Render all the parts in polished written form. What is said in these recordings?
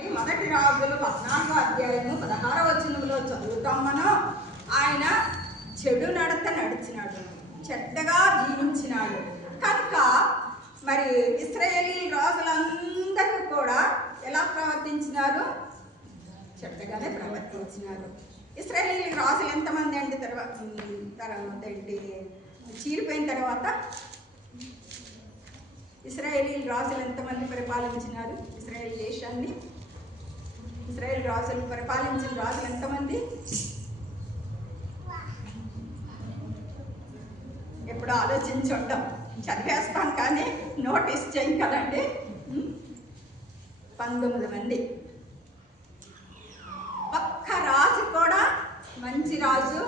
చూడండి, మొదటి రాజులు 14వ అధ్యాయము 16వ వచనంలో చదువుతాం మనం. ఆయన చెడు నడత నడిచినాడు, చెడ్డగా జీవించినాడు. కనుక మరి ఇశ్రాయేలీ రాజులందరూ కూడా ఎలా ప్రవర్తించినారు? చెడ్డగానే ప్రవర్తించినారు. ఇశ్రాయేలీ రాజులు ఎంతమంది అంటే తర్వాత ఏంటి చీలిపోయిన తర్వాత ఇశ్రాయేలీ రాజులు ఎంతమంది పరిపాలించినారు? ఇశ్రాయేల్ దేశాన్ని ఇశ్రాయేల్ రాజులు పరిపాలించిన రాజులు ఎంతమంది? ఎప్పుడు ఆలోచించుంటాం, చదివేస్తాం కానీ నోటీస్ చేయం కదండి. 19 మంది. ఒక్క రాజు కూడా మంచి రాజు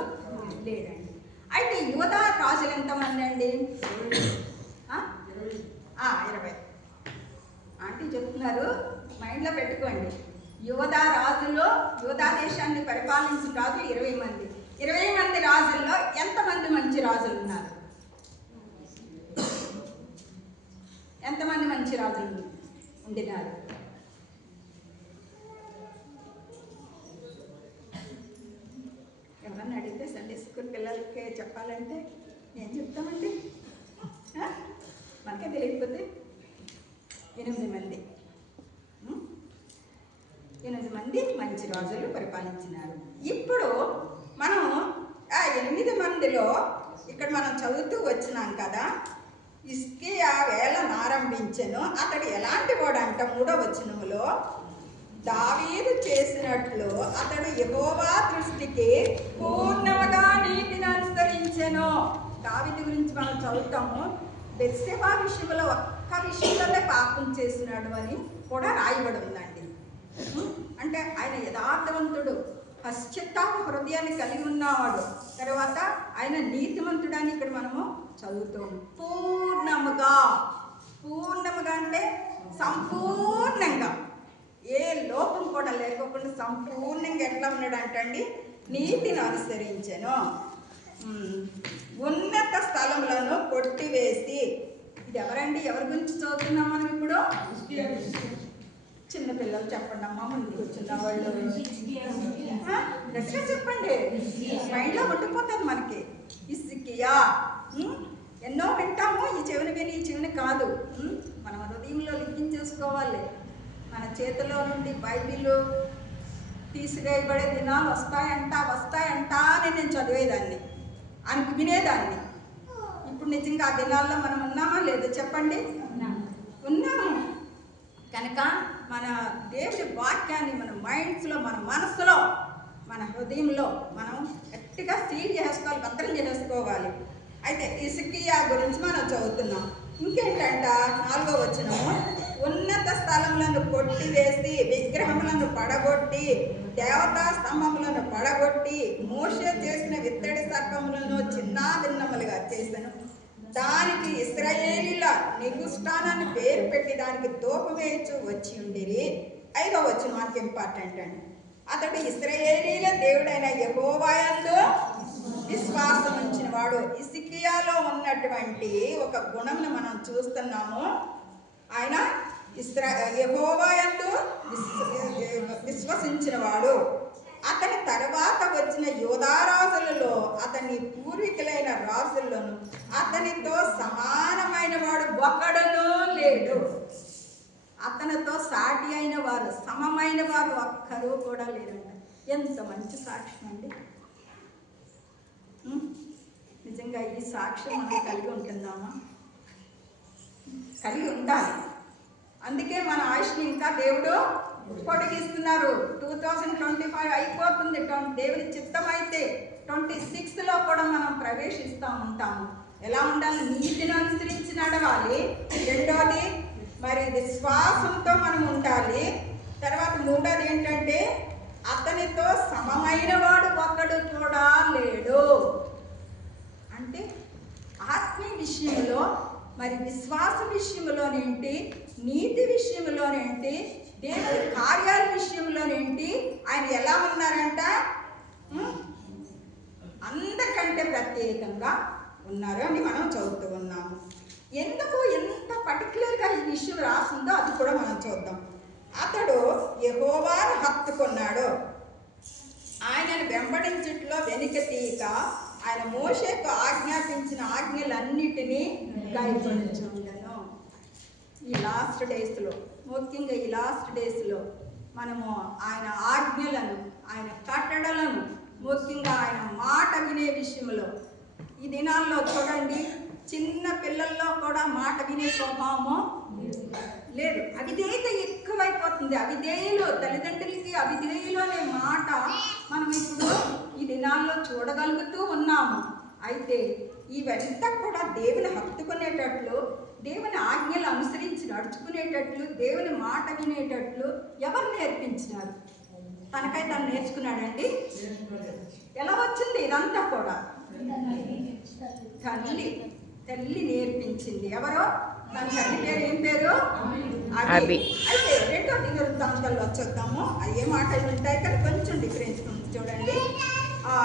లేడండి. అయితే యూదా రాజులు ఎంతమంది అండి? 20. ఆంటీ చెప్తున్నారు, మైండ్లో పెట్టుకోండి. యూదా దేశాన్ని పరిపాలించిన రాజులు 20 మంది. 20 మంది రాజుల్లో ఎంతమంది మంచి రాజులు ఉన్నారు? ఎంతమంది మంచి రాజులు ఉండినారు? ఎవరన్నా అడిగితే సండే స్కూల్ పిల్లలకి చెప్పాలంటే ఏం చెప్తామండి? మనకే తెలియకపోతే 8 మంది. 8 మంది మంచి రాజులు పరిపాలించినారు. ఇప్పుడు మనం ఆ 8 మందిలో ఇక్కడ మనం చదువుతూ వచ్చినాం కదా, హిజ్కియా వేళను ఆరంభించెను. అతడు ఎలాంటి వాడంట? 3వ వచనములో, దావీదు చేసినట్లు అతడు యెహోవా దృష్టికి పూర్ణముగా నీతిని అనుసరించెను. దావీదు గురించి మనం చదువుతాము. బెత్షెబా విషయంలో ఒక్క విషయంలోనే పాపం చేసినాడు అని కూడా రాయబడి ఉందండి. అంటే ఆయన యథార్థవంతుడు, పశ్చాత్తాప హృదయాన్ని కలిగి ఉన్నవాడు. తర్వాత ఆయన నీతిమంతుడని ఇక్కడ మనము చదువుతాం. పూర్ణముగా అంటే సంపూర్ణంగా, ఏ లోపం కూడా లేకోకుండా సంపూర్ణంగా ఎట్లా ఉన్నాడంటండి? నీతిని అనుసరించెను. ఉన్నత స్థలములను కొట్టివేసి, ఇది ఎవరండి? ఎవరి గురించి చదువుతున్నాం మనం ఇప్పుడు? చిన్నపిల్లలు చెప్పండి అమ్మా, ముందుకు వచ్చిన వాళ్ళు గట్టిగా చెప్పండి, మైండ్లో ఉండిపోతుంది మనకి. హిజ్కియా ఎన్నో వింటాము, ఈ చెవిని విని ఈ చెవిని కాదు, మనం హృదయంలో లిఖించేసుకోవాలి. మన చేతిలో నుండి బైబిల్ తీసివేయబడే దినాలు వస్తాయంట అని నేను చదివేదాన్ని, అని వినేదాన్ని. ఇప్పుడు నిజంగా ఆ దినాల్లో మనం ఉన్నామా లేదా చెప్పండి? ఉన్నాము. కనుక మన దేవుడి వాక్యాన్ని మన మైండ్స్లో, మన మనసులో, మన హృదయంలో మనం గట్టిగా సీల్ చేసుకోవాలి, భద్రం చేసుకోవాలి. అయితే హిజ్కియా గురించి మనం చదువుతున్నాం. ఇంకేంటంట 4వ వచనము, ఉన్నత స్థలములను కొట్టివేసి, విగ్రహములను పడగొట్టి, దేవతా స్తంభములను పడగొట్టి, మోషే చేసిన విత్తడి సర్పములను చిన్నాభిన్నములుగా చేశాను. దానికి ఇశ్రాయేలీల నిగుష్టానాన్ని పేరు పెట్టి దానికి ధూపమేయచ్చు వచ్చి ఉండిరి. 5వ వచనం మనకి ఇంపార్టెంట్ అండి. అతడు ఇశ్రాయేలీల దేవుడైన యెహోవా యందు విశ్వాసం ఉంచిన వాడు. హిజ్కియాలో ఉన్నటువంటి ఒక గుణంను మనం చూస్తున్నాము. ఆయన యెహోవా యందు విశ్వసించిన వాడు. అతని తర్వాత వచ్చిన యూదా రాజులలో, అతని పూర్వీకులైన రాజుల్లోను అతనితో సమానమైన వాడు ఒకడును లేడు. అతనితో సాటి అయిన వారు, సమమైన వారు ఒక్కరు కూడా లేరంట. ఎంత మంచి సాక్ష్యం అండి! నిజంగా ఈ సాక్ష్యం మనం కలిగి ఉంటుందామా? కలిగి ఉండాలి. అందుకే మన ఆయుష్ని ఇంకా దేవుడు పొడిగిస్తున్నారు. 2025 అయిపోతుంది. దేవుని చిత్తం అయితే 26లో కూడా మనం ప్రవేశిస్తూ ఉంటాము. ఎలా ఉండాలి? నీతిని అనుసరించి నడవాలి. రెండోది మరి విశ్వాసంతో మనం ఉండాలి. తర్వాత మూడోది ఏంటంటే అతనితో సమమైన వాడు ఒకడు కూడా లేడు. అంటే ఆత్మీయ విషయంలో, మరి విశ్వాస విషయంలోనేంటి, నీతి విషయంలోనేంటి, దేవుడి కార్యాల విషయంలోనేంటి ఆయన ఎలా ఉన్నారంట? అందరికంటే ప్రత్యేకంగా ఉన్నారు అని మనం చదువుతూ ఉన్నాము. ఎందుకు ఎంత పర్టికులర్గా ఈ విషయం రాసిందో అది కూడా మనం చూద్దాం. అతడు యెహోవాను హత్తుకున్నాడు. ఆయనను వెంబడించుట్లో వెనుక తీయక ఆయన మోషేకు ఆజ్ఞాపించిన ఆజ్ఞలన్నిటినీ గైకొనుచుండెను. ఈ లాస్ట్ డేస్లో, ముఖ్యంగా ఈ లాస్ట్ డేస్లో మనము ఆయన ఆజ్ఞలను, ఆయన కట్టడలను, ముఖ్యంగా ఆయన మాట వినే విషయంలో ఈ దినాల్లో చూడండి, చిన్న పిల్లల్లో కూడా మాట వినే స్వభావము లేదు. అవిధేయత ఎక్కువైపోతుంది. అవిధేయులు, తల్లిదండ్రులకి అవిధేయులు అనే మాట మనం ఇప్పుడు ఈ దినాల్లో చూడగలుగుతూ ఉన్నాము. అయితే ఇవంతా కూడా దేవుని హత్తుకునేటట్లు, దేవుని ఆజ్ఞలు అనుసరించి నడుచుకునేటట్లు, దేవుని మాట వినేటట్లు ఎవరు నేర్పించినారు? తనకై తను నేర్చుకున్నాడండి. ఎలా వచ్చింది ఇదంతా కూడా? తల్లి నేర్పించింది. ఎవరో? తన తల్లి పేరు ఏం పేరు? అబి. అయితే 2వ దినవృత్తాంతాల్లో వచ్చేద్దాము. అది ఏ మాటలు ఉంటాయి కానీ కొంచెం డిఫరెన్స్ ఉంది చూడండి.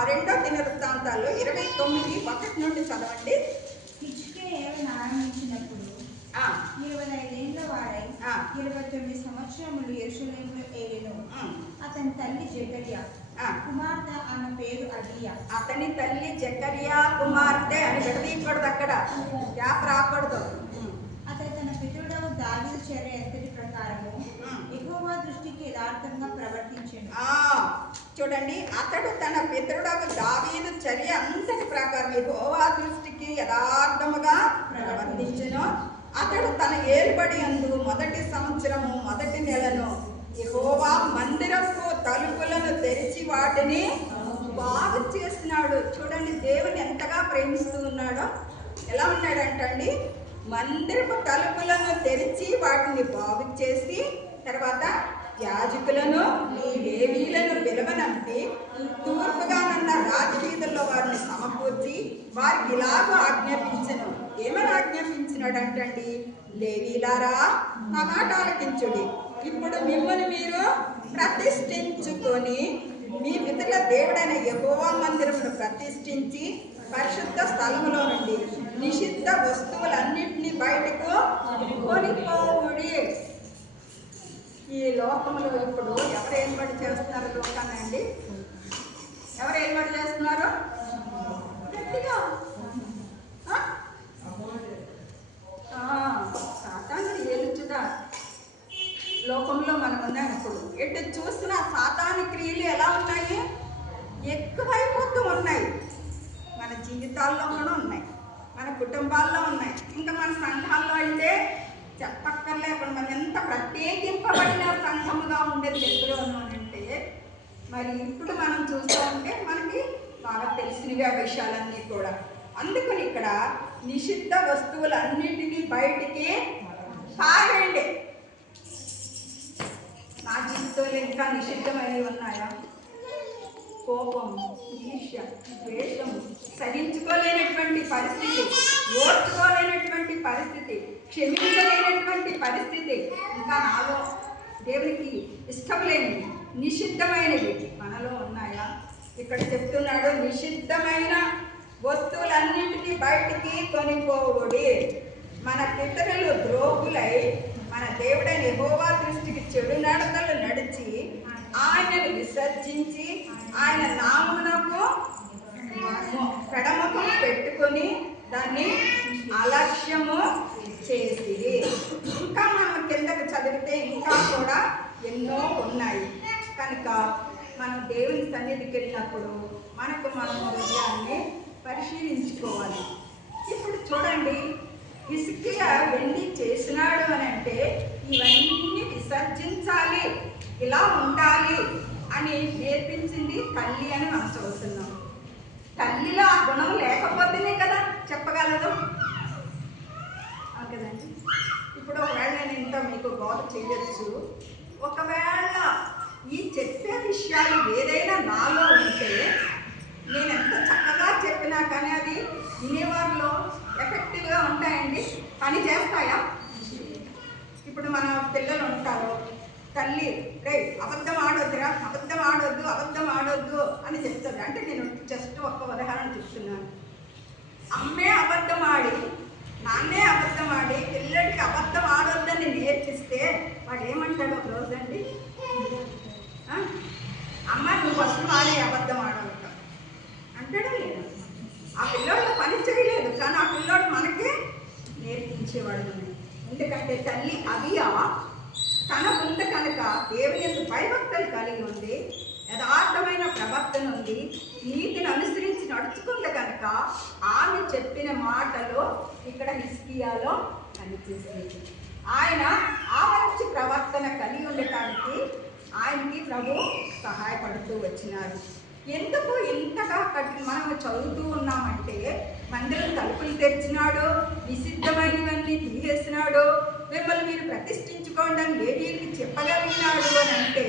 2వ దినవృత్తాంతాల్లో 29:1 నుండి చదవండి. ఆరంభించినప్పుడు 25 ఏళ్ల వాడై 29 సంవత్సరములు యెరూషలేములో ఏలెను. అతని తల్లి జకర్యా కుమార్తె, ఆమె పేరు అబియా. అతని తల్లి జకర్యా కుమార్తె అని విడదీయకూడదు, అక్కడ గ్యాప్ రాకూడదు. అతడు తన పితరుడు దావీదు చర్య ఎంతటి ప్రకారము యెహోవా దృష్టికి యథార్థంగా ప్రవర్తించెను. చూడండి, అతడు తన పితరుడు దావీదు చర్య అంతటి ప్రకారం యెహోవా దృష్టికి యథార్థముగా ప్రవర్తించెను. అతడు తన ఏలుబడి యందు మొదటి సంవత్సరము మొదటి నెలను యెహోవా మందిరపు తలుపులను తెరిచి వాటిని బాగు చేసినాడు. చూడండి, దేవుని ఎంతగా ప్రేమిస్తూ ఉన్నాడో. ఎలా ఉన్నాడంటండి? మందిరపు తలుపులను తెరిచి వాటిని బాగు చేసి, తర్వాత యాజకులను లేవీయులను పిలవనంపి తూర్పుగానున్న రాజవీధుల్లో వారిని సమకూర్చి వారికి ఇలాగూ ఆజ్ఞాపించను. ఏమని ఆజ్ఞాపించినాడంటండి? లేవీలారా, నా మాట ఆలకించుడి. ఇప్పుడు మిమ్మల్ని మీరు ప్రతిష్ఠించుకొని మీ పితరుల దేవుడైన యెహోవా మందిరమును ప్రతిష్ఠించి పరిశుద్ధ స్థలములో నుండి నిషిద్ధ వస్తువులన్నింటినీ బయటకు కొనిపోవుడి. ఈ లోకంలో ఇప్పుడు ఎవరు ఏర్పాటు చేస్తున్నారు లోకాన్ని అండి? ఎవరు ఏర్పాటు చేస్తున్నారు? గట్టిగా సాతాను ఏలుచుట లోకంలో మనం ఉన్నాం. ఇప్పుడు ఎటు చూసిన సాతాను క్రియలు ఎలా ఉన్నాయి? ఎక్కువైపోతూ ఉన్నాయి. మన జీవితాల్లో కూడా ఉన్నాయి, మన కుటుంబాల్లో ఉన్నాయి, ఇంకా మన సంఘాల్లో అయితే చెప్పక్కర్లేకుండా మనం ఎంత ప్రత్యేకింపబడిన సంఘముగా ఉండేది ఎక్కడోనూ అంటే, మరి ఇప్పుడు మనం చూస్తూ ఉంటే మనకి బాగా తెలిసినవి ఆ విషయాలన్నీ కూడా. అందుకని ఇక్కడ నిషిద్ధ వస్తువులన్నిటినీ బయటికి పారేయండి. నా జీవితంలో ఇంకా నిషిద్ధమైనవి ఉన్నాయా? కోపం, ఈర్ష్య, ద్వేషం, సహించుకోలేనటువంటి పరిస్థితి, ఓర్చుకోలేనటువంటి పరిస్థితి, క్షమించలేనటువంటి పరిస్థితి, ఇంకా నాలో దేవునికి ఇష్టం లేనివి, నిషిద్ధమైనవి మనలో ఉన్నాయా? ఇక్కడ చెప్తున్నాడు, నిషిద్ధమైన వస్తువులన్నింటినీ బయటికి కొనిపోవుడి. మన పితరులు ద్రోహులై మన దేవుడైన యెహోవా దృష్టికి చెడు నడతలు నడిచి ఆయనను విసర్జించి ఆయన నామమునకు పెడముఖం పెట్టుకొని దాన్ని అలక్ష్యము చేసి, ఇంకా మనం కిందకు చదివితే ఇంకా కూడా ఎన్నో ఉన్నాయి. కనుక మనం దేవుని సన్నిధికి వెళ్ళినప్పుడు మనకు మనం హృదయాన్ని పరిశీలించుకోవాలి. ఇప్పుడు చూడండి, హిజ్కియా వెళ్ళి చేసినాడు అని అంటే ఇవన్నీ విసర్జించాలి, ఇలా ఉండాలి అని నేర్పించింది తల్లి అని మనం చదువుతున్నాం. తల్లిలో ఆ గుణం లేకపోతేనే కదా చెప్పగలదు కదండి. ఇప్పుడు ఒకవేళ నేను ఇంత మీకు బోధ చేయొచ్చు, ఒకవేళ ఈ చెప్పే విషయాలు ఏదైనా నాలో ఉంటే నేను ఎంత చక్కగా చెప్పినా కానీ అది వినేవారిలో ఎఫెక్టివ్గా ఉంటాయండి, పని చేస్తాయా? ఇప్పుడు మన పిల్లలు ఉంటారు, తల్లి రే అబద్ధం ఆడొద్దురా, అబద్ధం ఆడొద్దు, అబద్ధం ఆడొద్దు అని చెప్తుంది. అంటే నేను జస్ట్ ఒక్క ఉదాహరణ చెప్తున్నాను. అమ్మే అబద్ధం ఆడి, నాన్నే అబద్ధం ఆడి పిల్లడికి అబద్ధం ఆడొద్దని నేర్పిస్తే వాడు ఏమంటాడు ఒక రోజండి, అమ్మ నువ్వు అసలు ఆడే అబద్ధం ఆడవుతావు అంటాడా లేదా? ఆ పిల్లోడు పని చేయలేదు, కానీ ఆ పిల్లోడు మనకే నేర్పించేవాడు మనం. ఎందుకంటే తల్లి అవియా తన ఉంది కనుక దేవుని యొక్క భయభక్తులు కలిగి ఉంది, యథార్థమైన ప్రవర్తన ఉంది, నీతిని అనుసరించి నడుచుకుంది కనుక ఆమె చెప్పిన మాటలు ఇక్కడ హిజ్కియాలో పనిచేస్తుంది. ఆయన ఆ మంచి ప్రవర్తన కలిగి ఉండటానికి ఆయనకి ప్రభు సహాయపడుతూ వచ్చినారు. ఎందుకు ఇంతగా మనం చదువుతూ ఉన్నామంటే, మందిరం తలుపులు తెరిచినాడు, నిషిద్ధమైనవన్నీ తీసేసినాడు, మిమ్మల్ని మీరు ప్రతిష్ఠించుకోండి అని లేడీలకి చెప్పగలిగినాడు అని అంటే,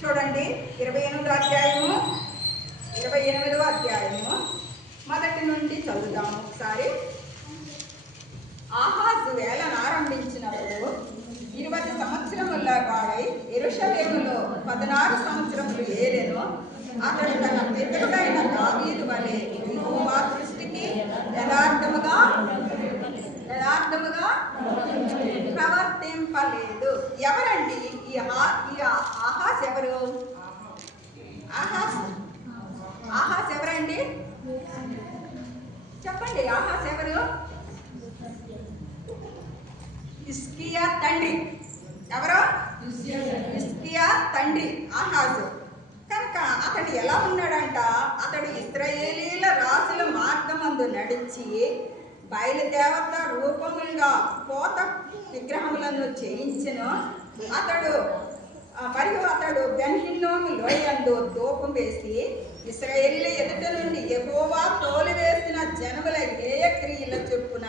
చూడండి 28వ అధ్యాయము మొదటి నుండి చదువుదాము ఒకసారి. ఆహాజు వేళను ఆరంభించినప్పుడు 20 సంవత్సరముల వాడై యెరూషలేములో 16 సంవత్సరములు ఏలెను. అతడు తన పితరుడైన దావీదు వలె యెహోవా దృష్టికి యథార్థముగా ప్రవర్తింపలేదు. ఎవరండి ఈ ఆహాజ్? ఎవరు ఆహాజ్ ఎవరండి? చెప్పండి, ఆహాజ్ ఎవరు? హిజ్కియా తండ్రి. ఎవరు? హిజ్కియా తండ్రి ఆహాజు. కనుక అతడు ఎలా ఉన్నాడంట? అతడు ఇశ్రాయేలీల రాజుల మార్గమందు నడిచి బయలుదేవత రూపములుగా పోత విగ్రహములను చేయించెను. అతడు బెన్హిన్నోము లోయందు ధూపం వేసి ఇశ్రాయేలీల ఎదుట నుండి యెహోవా తోలివేసిన జనముల హేయ క్రియల చొప్పున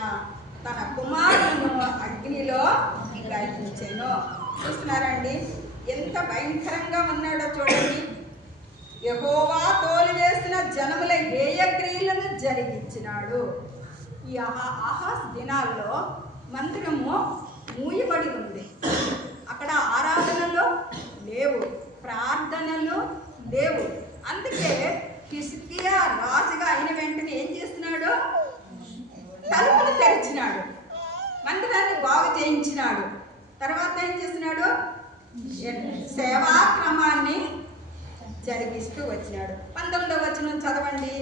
తన కుమారులను అగ్నిలో దహించెను. చూస్తున్నారండి ఎంత భయంకరంగా ఉన్నాడో చూడండి. యెహోవా తోలివేసిన జనముల హేయ క్రియలను జరిగించినాడు. ఈ ఆహాజ్ దినాల్లో మందిరము మూయబడి ఉంది. అక్కడ ఆరాధనలు లేవు, ప్రార్థనలు లేవు. అందుకే హిజ్కియా రాజుగా అయిన వెంటనే ఏం చేస్తున్నాడు? తలుపులు తెరిచినాడు, మందిరాన్ని బాగు చేయించినాడు. తర్వాత ఏం చేస్తున్నాడు? సేవాక్రమాన్ని జరిగిస్తూ వచ్చినాడు. 19వ వచనం చదవండి.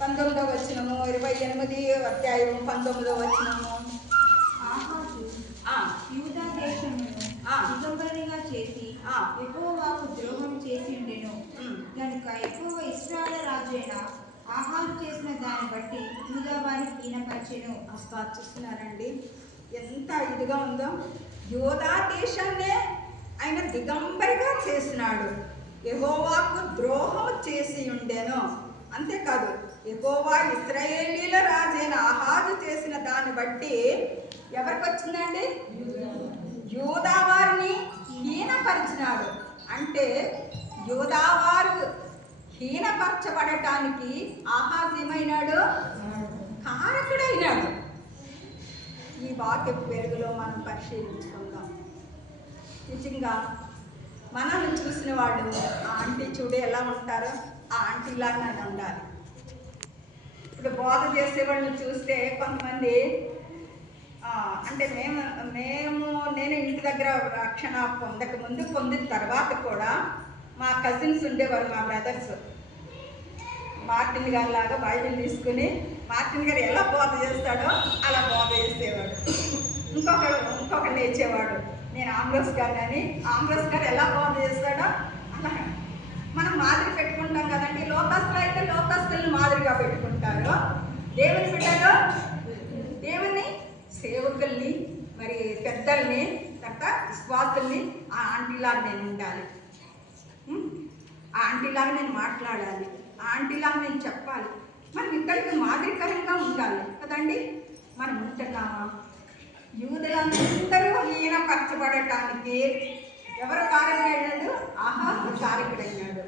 19వ వచనము 28వ అధ్యాయం 19వ వచనము. ఆహాజు యూదా దేశమును దిగంబరిగా చేసి యెహోవాకు ద్రోహం చేసి ఉండెను కనుక యెహోవా ఇశ్రాయేలు రాజైన ఆహాజు చేసిన దాన్ని బట్టి యూదా వారిని హీనపరిచెను. చూస్తున్నారండి ఎంత ఇదిగా ఉందో. యూదా దేశాన్నే ఆయన దిగంబరిగా చేసినాడు, యెహోవాకు ద్రోహం చేసి ఉండెను. అంతేకాదు, యెహోవా ఇశ్రాయేలీల రాజైన ఆహాజు చేసిన దాన్ని బట్టి ఎవరికి వచ్చిందండి? యూదా వారిని హీనపరిచినాడు. అంటే యూదా వారు హీనపరచబడటానికి ఆహాజు ఏమైనాడు? కారకుడైనాడు. ఈ వాక్య వెలుగులో మనం పరిశీలించుకుందాం. నిజంగా మనల్ని చూసిన వాళ్ళు ఆ ఆంటీ చూడు ఎలా ఉంటారో ఆ ఆంటీలాగా ఉండాలి. ఇప్పుడు బోధ చేసేవాళ్ళని చూస్తే కొంతమంది అంటే నేను ఇంటి దగ్గర రక్షణ పొందకముందు పొందిన తర్వాత కూడా మా కజిన్స్ ఉండేవారు, మా బ్రదర్స్. మార్టిన్ గారి లాగా బైబిల్ తీసుకుని మార్టిన్ గారు ఎలా బోధ చేస్తాడో అలా బోధ చేసేవాడు. ఇంకొకడు నేర్చేవాడు, నేను ఆంబ్రోస్ గారు అని. ఆంబ్రోస్ గారు ఎలా బోధ చేస్తాడో అలా మనం మాదిరి పెట్టుకుంటాం కదండి. లోకస్తులు అయితే లోకస్తుల్ని మాదిరిగా పెట్టుకుంటారు. దేవుని బిడ్డలు దేవుని సేవకుల్ని, మరి పెద్దల్ని, తర్వాత విశ్వాసుల్ని ఆ ఆంటీలాగా నేను ఉండాలి, ఆ ఆంటీలాగా నేను మాట్లాడాలి, ఆ ఆంటీలాగా నేను చెప్పాలి. మనం ఇక్కడికి మాదిరికరంగా ఉండాలి కదండి. మనం ఉంటున్నామా? యూదులందరూ హీనపరచబడటానికి ఎవరు కారకుడైనాడు? ఆహాజు కారకుడైనాడు.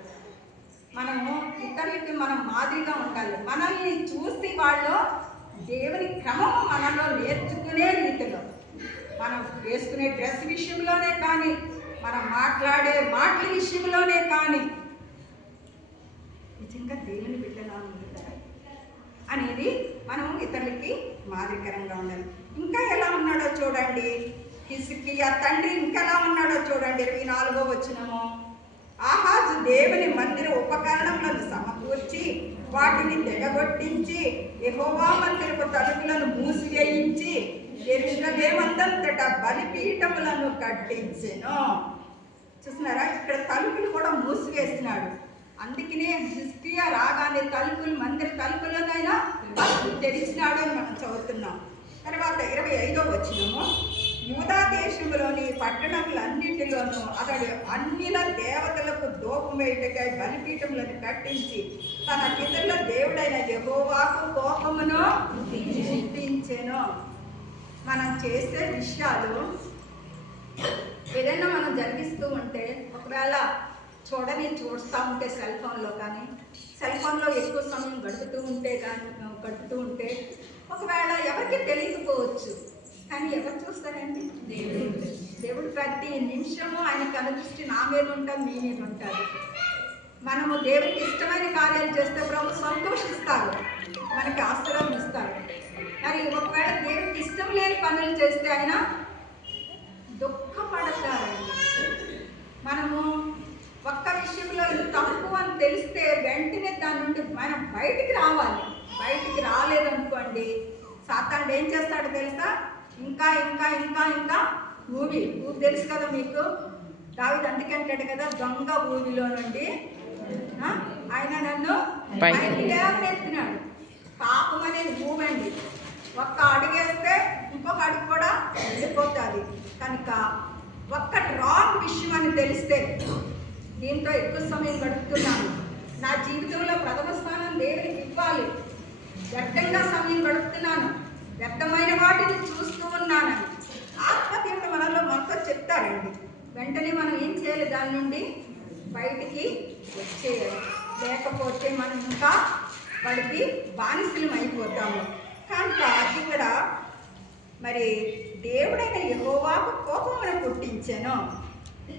మనము ఇతరులకి మనం మాదిరిగా ఉండాలి. మనల్ని చూసి వాళ్ళు దేవుని క్రమము మనలో నేర్చుకునే రీతిలో, మనం వేసుకునే డ్రెస్ విషయంలోనే కానీ, మనం మాట్లాడే మాటల విషయంలోనే కానీ నిజంగా దేవుని బిడ్డలా ఉంటారా అనేది మనం ఇతరులకి మాదిరికరంగా ఉండాలి. ఇంకా ఎలా ఉన్నాడో చూడండి. హిజ్కియా తండ్రి ఇంకెలా ఉన్నాడో చూడండి 24వ వచనము. ఆహాజు దేవుని మందిర ఉపకరణములను సమకూర్చి వాటిని తెగగొట్టించి యెహోవా మందిరపు తలుపులను మూసివేయించి యెరూషలేమందంతటా బలిపీఠములను కట్టించెను. చూస్తున్నారా, ఇక్కడ తలుపులు కూడా మూసివేసినాడు. అందుకనే హిజ్కియా రాగానే తలుపులు మందిర తలుపులనైనా తెరిచినాడు అని మనం చదువుతున్నాం. తర్వాత 25వ వచనము. యూదా దేశంలోని పట్టణములన్నింటిలోనూ అతడు అన్నిల దేవతలకు ధూపం వేయుటకై బలిపీఠములను కట్టించి తన పితరుల దేవుడైన యెహోవాకు కోపమును పుట్టించెను. మనం చేసే విషయాలు ఏదైనా మనం జరిగిస్తూ ఉంటే, ఒకవేళ చూస్తూ ఉంటే సెల్ ఫోన్లో ఎక్కువ సమయం గడుపుతూ ఉంటే ఒకవేళ ఎవరికి తెలియకపోవచ్చు, కానీ ఎవరు చూస్తారండి? దేవుడు ప్రతి నిమిషము ఆయన కనుదృష్టి నా మీద ఉంటుంది, మీ మీద ఉంటుంది. మనము దేవునికి ఇష్టమైన కార్యాలు చేస్తే ప్రభు సంతోషిస్తారు, మనకి ఆశీర్వాదం ఇస్తారు. మరి ఒకవేళ దేవునికి ఇష్టం లేని పనులు చేస్తే ఆయన దుఃఖపడతారండి. మనము ఒక్క విషయంలో ఇది తప్పు అని తెలిస్తే వెంటనే దాని నుండి మనం బయటికి రావాలి. బయటికి రాలేదనుకోండి, సాతానుడు ఏం చేస్తాడో తెలుసా? ఇంకా ఇంకా ఇంకా ఇంకా ఊవి తెలుసు కదా మీకు. దావీదు అందుకంటాడు కదా, దొంగ ఊవిలో నుండి ఆయన నన్ను పైకి లేవనెత్తినాడు. పాపం అనేది ఊవండి, ఒక్క అడుగేస్తే ఇంకొక అడుగు కూడా వెళ్ళిపోతుంది. కనుక ఒక్క రాంగ్ విషయం అని తెలిస్తే, దీంతో ఎక్కువ సమయం గడుపుతున్నాను, నా జీవితంలో ప్రథమ స్థానం దేవునికి ఇవ్వాలి, వ్యర్థంగా సమయం గడుపుతున్నాను, వ్యర్థమైన వాటిని చూస్తూ ఉన్నానని ఆత్మదేవుడు మనతో చెప్తారండి. వెంటనే మనం ఏం చేయాలి? దాని నుండి బయటికి వచ్చేయాలి. లేకపోతే మనం ఇంకా వాడికి బానిసలం అయిపోతాము. కనుక ఇక్కడ మరి దేవుడైన యెహోవాకు కోపమును పుట్టించెను.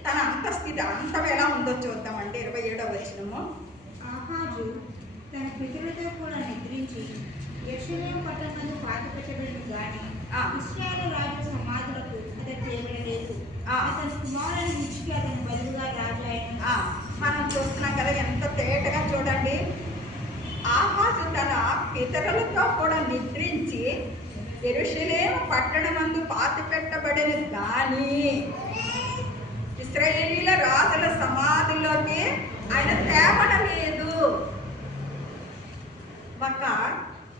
తన అంతస్థితి అంతం ఎలా ఉందో చూద్దామంటే 27వ వచనము. ఆహాజు తన పితరులతో కూడా నిద్రించి యెరూషలేము పట్టణమందు పాతిపెట్టబడిన గాని ఇశ్రాయేలు రాజు సమాధులకు అతడు తేబడలేదు. అతని కుమారుని హిజ్కియా అతని బదులుగా రాజు అయిన. మనం చూస్తున్నాం కదా, ఎంత తేటగా చూడండి. ఆహాజు తన పితరులతో కూడా నిద్రించి యెరూషలేము పట్టణమందు పాతిపెట్టబడిన గాని ఇశ్రాయేలీల రాజుల సమాధిలోకి ఆయన తేబడలేదు.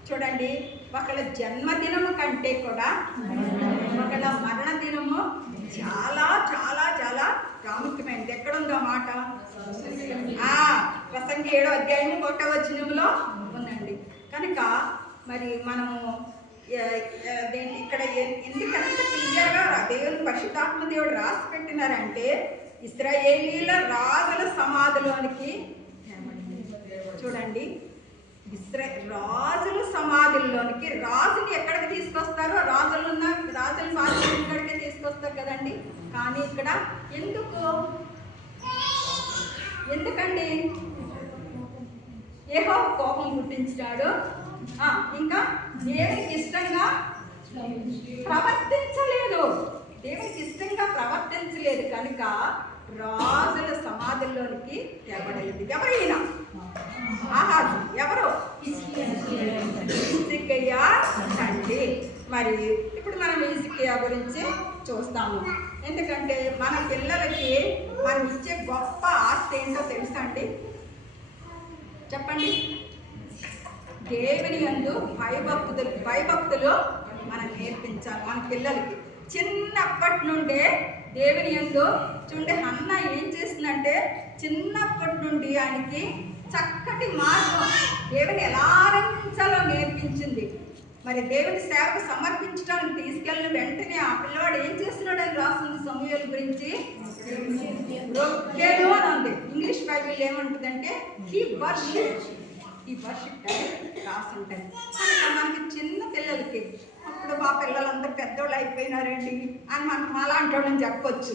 చూడండి, ఒకళ్ళ జన్మదినము కంటే కూడా ఒకళ్ళ మరణ దినము చాలా చాలా చాలా ప్రాముఖ్యమైనది. ఎక్కడుందో మాట? ప్రసంగి 7వ అధ్యాయము 1వ వచనంలో ఉందండి. కనుక మరి మనము ఇక్కడ ఎందుకంత క్లియర్గా దేవుని పరిశుద్ధాత్మ దేవుడు రాసి పెట్టినారంటే, ఇశ్రాయేలీల రాజుల సమాధిలోనికి చూడండి, రాజుల సమాధుల్లోనికి రాజుని ఎక్కడికి తీసుకొస్తారో రాజుల సమాధి ఇక్కడికే తీసుకొస్తారు కదండి. కానీ ఇక్కడ ఎందుకండి యెహోవా కోపం పుట్టించాడు. ఇంకా దేవునికి ఇష్టంగా ప్రవర్తించలేదు కనుక రాజుల సమాధుల్లోనికి తేబడలేదు. ఎవరైనా ఆహాజు ఎవరు? హిజ్కియా తండ్రి. మరి ఇప్పుడు మనం హిజ్కియా గురించి చూస్తాము. ఎందుకంటే మన పిల్లలకి మనం ఇచ్చే గొప్ప ఆస్తి ఏంటో తెలుసా అండి? చెప్పండి. దేవుని యందు భయభక్తులు మనం నేర్పించాలి మన పిల్లలకి. చిన్నప్పటి నుండే దేవుని యందు చూడండి, హన్న ఏం చేసిందంటే చిన్నప్పటి నుండి ఆయనకి చక్కటి మార్గం దేవుని ఎలా ఆరాధించాలో నేర్పించింది. మరి దేవుని సేవకు సమర్పించడానికి తీసుకెళ్ళిన వెంటనే ఆ పిల్లవాడు ఏం చేస్తున్నాడని రాస్తుంది సమూయేలు గురించి. రొక్కేను అని ఉంది. ఇంగ్లీష్ బైబిల్ ఏమంటుందంటే ఈ వర్షిప్ రాసి ఉంటుంది. మనకి చిన్న పిల్లలకి అప్పుడు మా పిల్లలందరూ పెద్దోళ్ళు అయిపోయినారండి అని మనం అలాంటి వాళ్ళని చెప్పొచ్చు,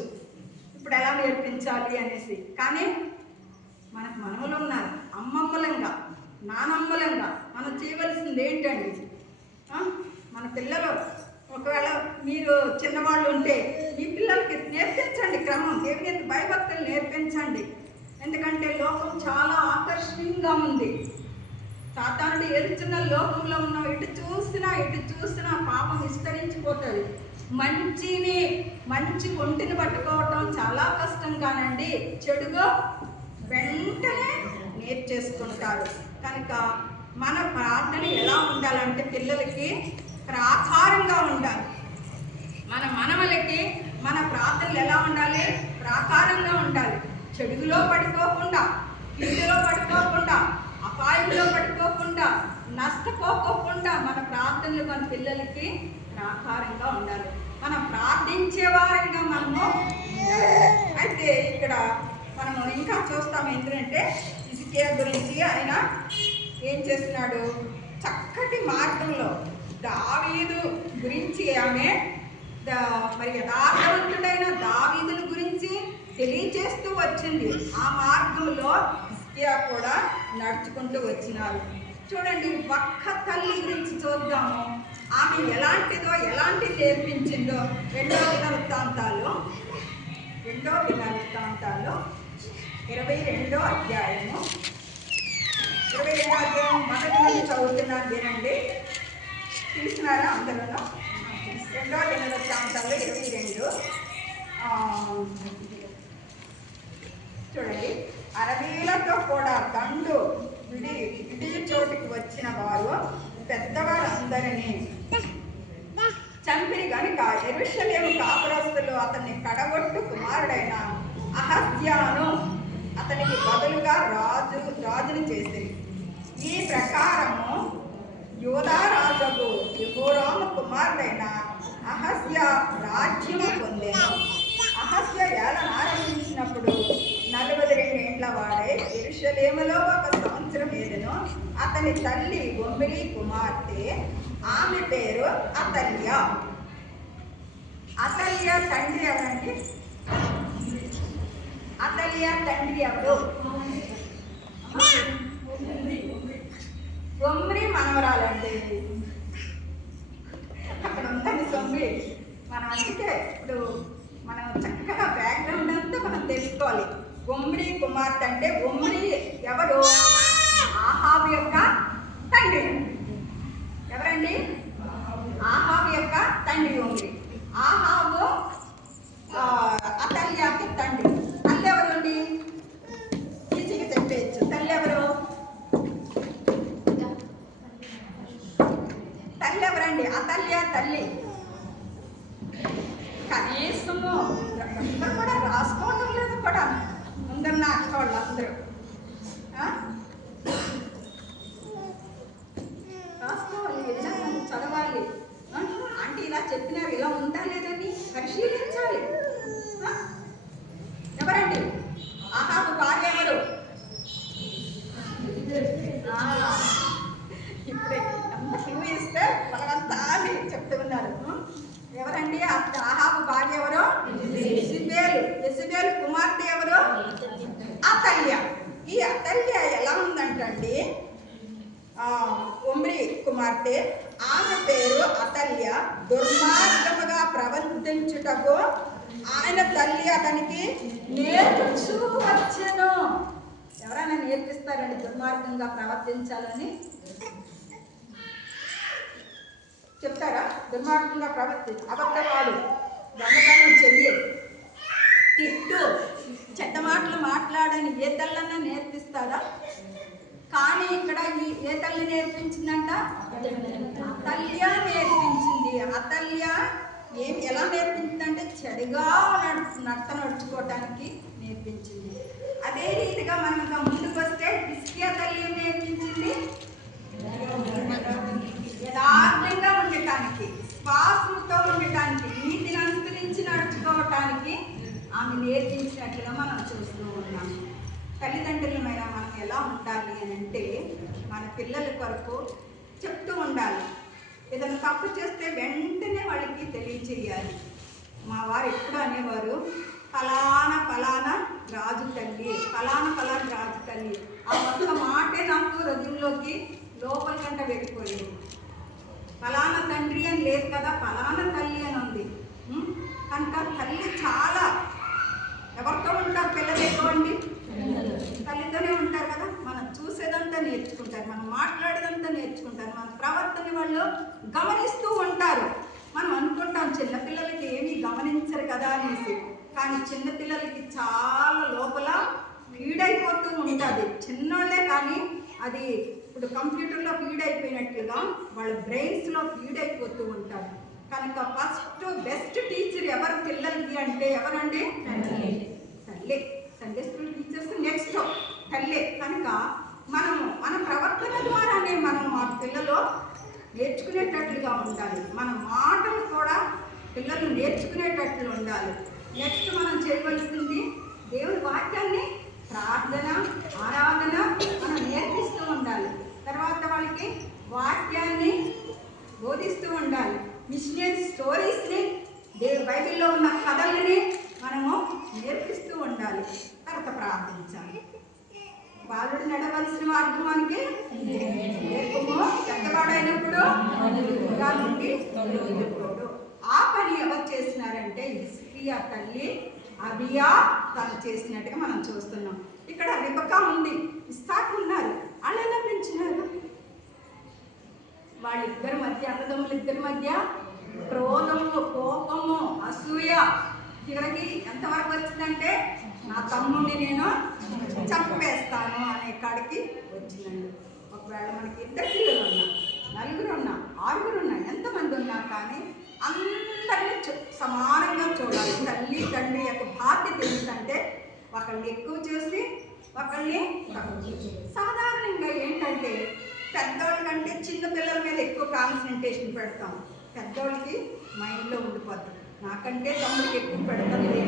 ఇప్పుడు ఎలా నేర్పించాలి అనేసి. కానీ మనకు మనములు ఉన్నారు, అమ్మమ్మలంగా నానమ్మలంగా మనం చేయవలసింది ఏంటండి? మన పిల్లలు ఒకవేళ మీరు చిన్నవాళ్ళు ఉంటే మీ పిల్లలకి నేర్పించండి క్రమం, దేవుని యందు భయభక్తులు నేర్పించండి. ఎందుకంటే లోకం చాలా ఆకర్షణీయంగా ఉంది. సాతానుడు ఏలుచున్న లోకంలో ఉన్న ఇటు చూసినా పాపం విస్తరించిపోతుంది. మంచి ఒంటిని పట్టుకోవటం చాలా కష్టం కానండి, చెడుగా వెంటనే నేర్చేసుకుంటారు. కనుక మన ప్రార్థన ఎలా ఉండాలంటే పిల్లలకి ప్రాకారంగా ఉండాలి. మన మనవలకి మన ప్రార్థనలు ఎలా ఉండాలి? ప్రాకారంగా ఉండాలి. చెడుగులో పడిపోకుండా, కీడులో పడిపోకుండా, అపాయంలో పడిపోకుండా, నష్టపోకోకుండా మన ప్రార్థనలు మన పిల్లలకి ప్రాకారంగా ఉండాలి. మనం ప్రార్థించే వారంగా మనము. అయితే ఇక్కడ మనము ఇంకా చూస్తాం ఏంటంటే హిజ్కియా గురించి ఆయన ఏం చేస్తున్నాడు, చక్కటి మార్గంలో దావీదు గురించి ఆమె మరి యథార్థవంతుడైన దావీదుని గురించి తెలియజేస్తూ వచ్చింది. ఆ మార్గంలో హిజ్కియా కూడా నడుచుకుంటూ వచ్చినారు. చూడండి, ఒక్క తల్లి గురించి చూద్దాము. ఆమె ఎలాంటి నేర్పించిందో రెండో దినవృత్తాంతాలు 22వ అధ్యాయము మొదటి నుండి చదువుతున్నాను వినండి. చూసినారా అందరూ? 2వ దినవృత్తాంతాలు 22 చూడండి. అరవీలతో కూడా దండు విడి చోటికి వచ్చిన వారు పెద్దవారందరినీ చంపిరి గనుక యెరూషలేము కాపురస్తులు అతన్ని కడగొట్టు కుమారుడైన అహజ్యాను అతనికి బదులుగా రాజుని చేసింది. ఈ ప్రకారము యూదా రాజుకు యెహోరాము కుమారుడైన అహజ్యా రాజ్యము పొందెను. అహజ్యా ఏలన ఆరంభించినప్పుడు 42 ఏండ్ల వాడై యెరూషలేములో 1 సంవత్సరం ఏదెను. అతని తల్లి ఒమ్రీ కుమార్తె, ఆమె పేరు అతల్యా. అతల్యా తండ్రి ఎవరండి? అతల్యా తండ్రి ఎవరు? ఒమ్రీ మనవరాలండి. అక్కడ ఉందని సొమ్మి. మనం అందుకే ఇప్పుడు మనం చక్కగా బ్యాక్గ్రౌండ్ అంతా మనం తెలుసుకోవాలి. ఒమ్రీ కుమార్తె అంటే ఒమ్రీ ఎవరు? ఆహాబు యొక్క తండ్రి. ఎవరండి? ఆహాబు యొక్క తండ్రి ఒమ్రీ. ఆహాబు అతల్యాకి తండ్రి. తల్లి ఎవరండి? ఈజీగా చెప్పేయచ్చు. తల్లి ఎవరు? ఎవరండి? అతల్యా తల్లి. కనీసము అందరూ కూడా రాసుకోవడం లేదు కూడా ముందన్న అక్క వాళ్ళందరూ రాసుకోవాలి, చదవాలి. అంటే ఇలా చెప్పినారు, ఇలా ఉందా లేదని పరిశీలించాలి. ఎవరండి? ఆహాబు భార్య ఎవరు? ఇప్పుడే క్లూ ఇస్తే బలవంతా అని చెప్తూ ఉన్నారు. ఎవరండి? ఆహాబు భార్య ఎవరు? యెజబేలు కుమార్తె ఎవరు? అతల్యా. ఈ అతల్యా ఎలా ఉందంటండి, ఒమ్రీ కుమార్తె, ఆమె పేరు అతల్యా. దుర్మార్గముగా ప్రవర్తించుటకు ఆయన తల్లి అతనికి నేర్చుచూ వచ్చెను. ఎవరైనా నేర్పిస్తారండి దుర్మార్గంగా ప్రవర్తించాలని? చెప్తారా? దుర్మార్గంగా అబద్ధవాడు, దొంగతనం చెయ్యి, తిట్టు, చెడ్డ మాటలు మాట్లాడని ఏ తల్లన్నా నేర్పిస్తారా? కానీ ఇక్కడ ఏ తల్లి నేర్పించిందంట? అతల్యా నేర్పించింది. అతల్యా ఎలా నేర్పించిందంటే చెడుగా నడుచుకోవటానికి నేర్పించింది. అదే రీతిగా మనం ఇంకా ముందుకు వస్తే హిజ్కియా తల్లి నేర్పించింది యథార్థంగా ఉండటానికి, శ్వాసంతో ఉండటానికి, నీతిని అనుసరించి నడుచుకోవటానికి ఆమె నేర్పించినట్లుగా మనం చూస్తూ ఉన్నాము. తల్లిదండ్రులమైన మనం ఎలా ఉండాలి అని అంటే మన పిల్లల కొరకు చెప్తూ ఉండాలి. ఏదైనా తప్పు చేస్తే వెంటనే వాళ్ళకి తెలియచేయాలి. మా వారు ఎప్పుడు అనేవారు, ఫలానా ఫలానా రాజు తల్లి, ఫలానా రాజు తల్లి. ఆ ఒక్క మాటే నాకు హృదయంలోకి లోపలికంట వెళ్ళిపోయింది. ఫలానా తండ్రి అని లేదు కదా, ఫలానా తల్లి అని ఉంది. కనుక తల్లి చాలా ఎవరితో ఉంటారు పిల్లలు ఎక్కువండి? తల్లితోనే ఉంటారు కదా. మనం చూసేదంతా నేర్చుకుంటారు, మనం మాట్లాడేదంతా నేర్చుకుంటారు, మన ప్రవర్తన వాళ్ళు గమనిస్తూ ఉంటారు. మనం అనుకుంటాం చిన్నపిల్లలకి ఏమీ గమనించరు కదా అనేసి, కానీ చిన్నపిల్లలకి చాలా లోపల ఫీడ్ అయిపోతూ ఉంటుంది. చిన్నోళ్ళే కానీ అది ఇప్పుడు కంప్యూటర్లో ఫీడ్ అయిపోయినట్లుగా వాళ్ళ బ్రెయిన్స్లో ఫీడ్ అయిపోతూ ఉంటారు. కనుక ఫస్ట్ బెస్ట్ టీచర్ ఎవరు పిల్లలకి అంటే ఎవరండి? తల్లి. సండే స్కూల్ టీచర్స్ నెక్స్ట్ తల్లి. కనుక మన ప్రవర్తన ద్వారానే మనం మా పిల్లలు నేర్చుకునేటట్లుగా ఉండాలి. మన మాటలు కూడా పిల్లలు నేర్చుకునేటట్లు ఉండాలి. నెక్స్ట్ మనం చేయవలసింది దేవుని వాక్యాన్ని ప్రార్థన, ఆరాధన మనం నేర్పిస్తూ ఉండాలి. తర్వాత వాళ్ళకి వాక్యాన్ని బోధిస్తూ ఉండాలి. మిషనరీ స్టోరీస్ని, బైబిల్లో ఉన్న కథల్ని మనము నేర్పిస్తూ ఉండాలి. తర్వాత ప్రార్థించాలి. బాలుడు నడవలసిన మార్గమానికి నేర్పము, పెద్దవాడైనప్పుడు ఆ పని ఎవరు చేసినారంటే హిజ్కియా తల్లి అబియా తను చేసినట్టుగా మనం చూస్తున్నాం. ఇక్కడ రిబకా ఉంది, ఇస్సాకు ఉన్నారు. వాళ్ళు ఎలా పెంచినారు? వాళ్ళిద్దరి మధ్య, అన్నదమ్ములిద్దరి మధ్య క్రోధము, కోపము, అసూయ చివరికి ఎంతవరకు వచ్చిందంటే నా తమ్ముడిని నేను చంపేస్తాను అనే కాడికి వచ్చిందండి. ఒకవేళ మనకి 2 పిల్లలు ఉన్నా, 4 ఉన్నా, 6 ఉన్నా, ఎంతమంది ఉన్నా కానీ అందరినీ సమానంగా చూడాలి. తల్లి తండ్రి యొక్క బాధ్యత ఏంటంటే ఒకళ్ళని ఎక్కువ చేసి ఒకళ్ళని తక్కువ చేసి. సాధారణంగా ఏంటంటే పెద్దవాళ్ళ కంటే చిన్న పిల్లల మీద ఎక్కువ కాన్సన్ట్రేషన్ పెడతాం. పెద్దవాళ్ళకి మైండ్లో ఉండిపోద్ది, నాకంటే తమ్ముడికి ఎక్కువ పెడుతుంది,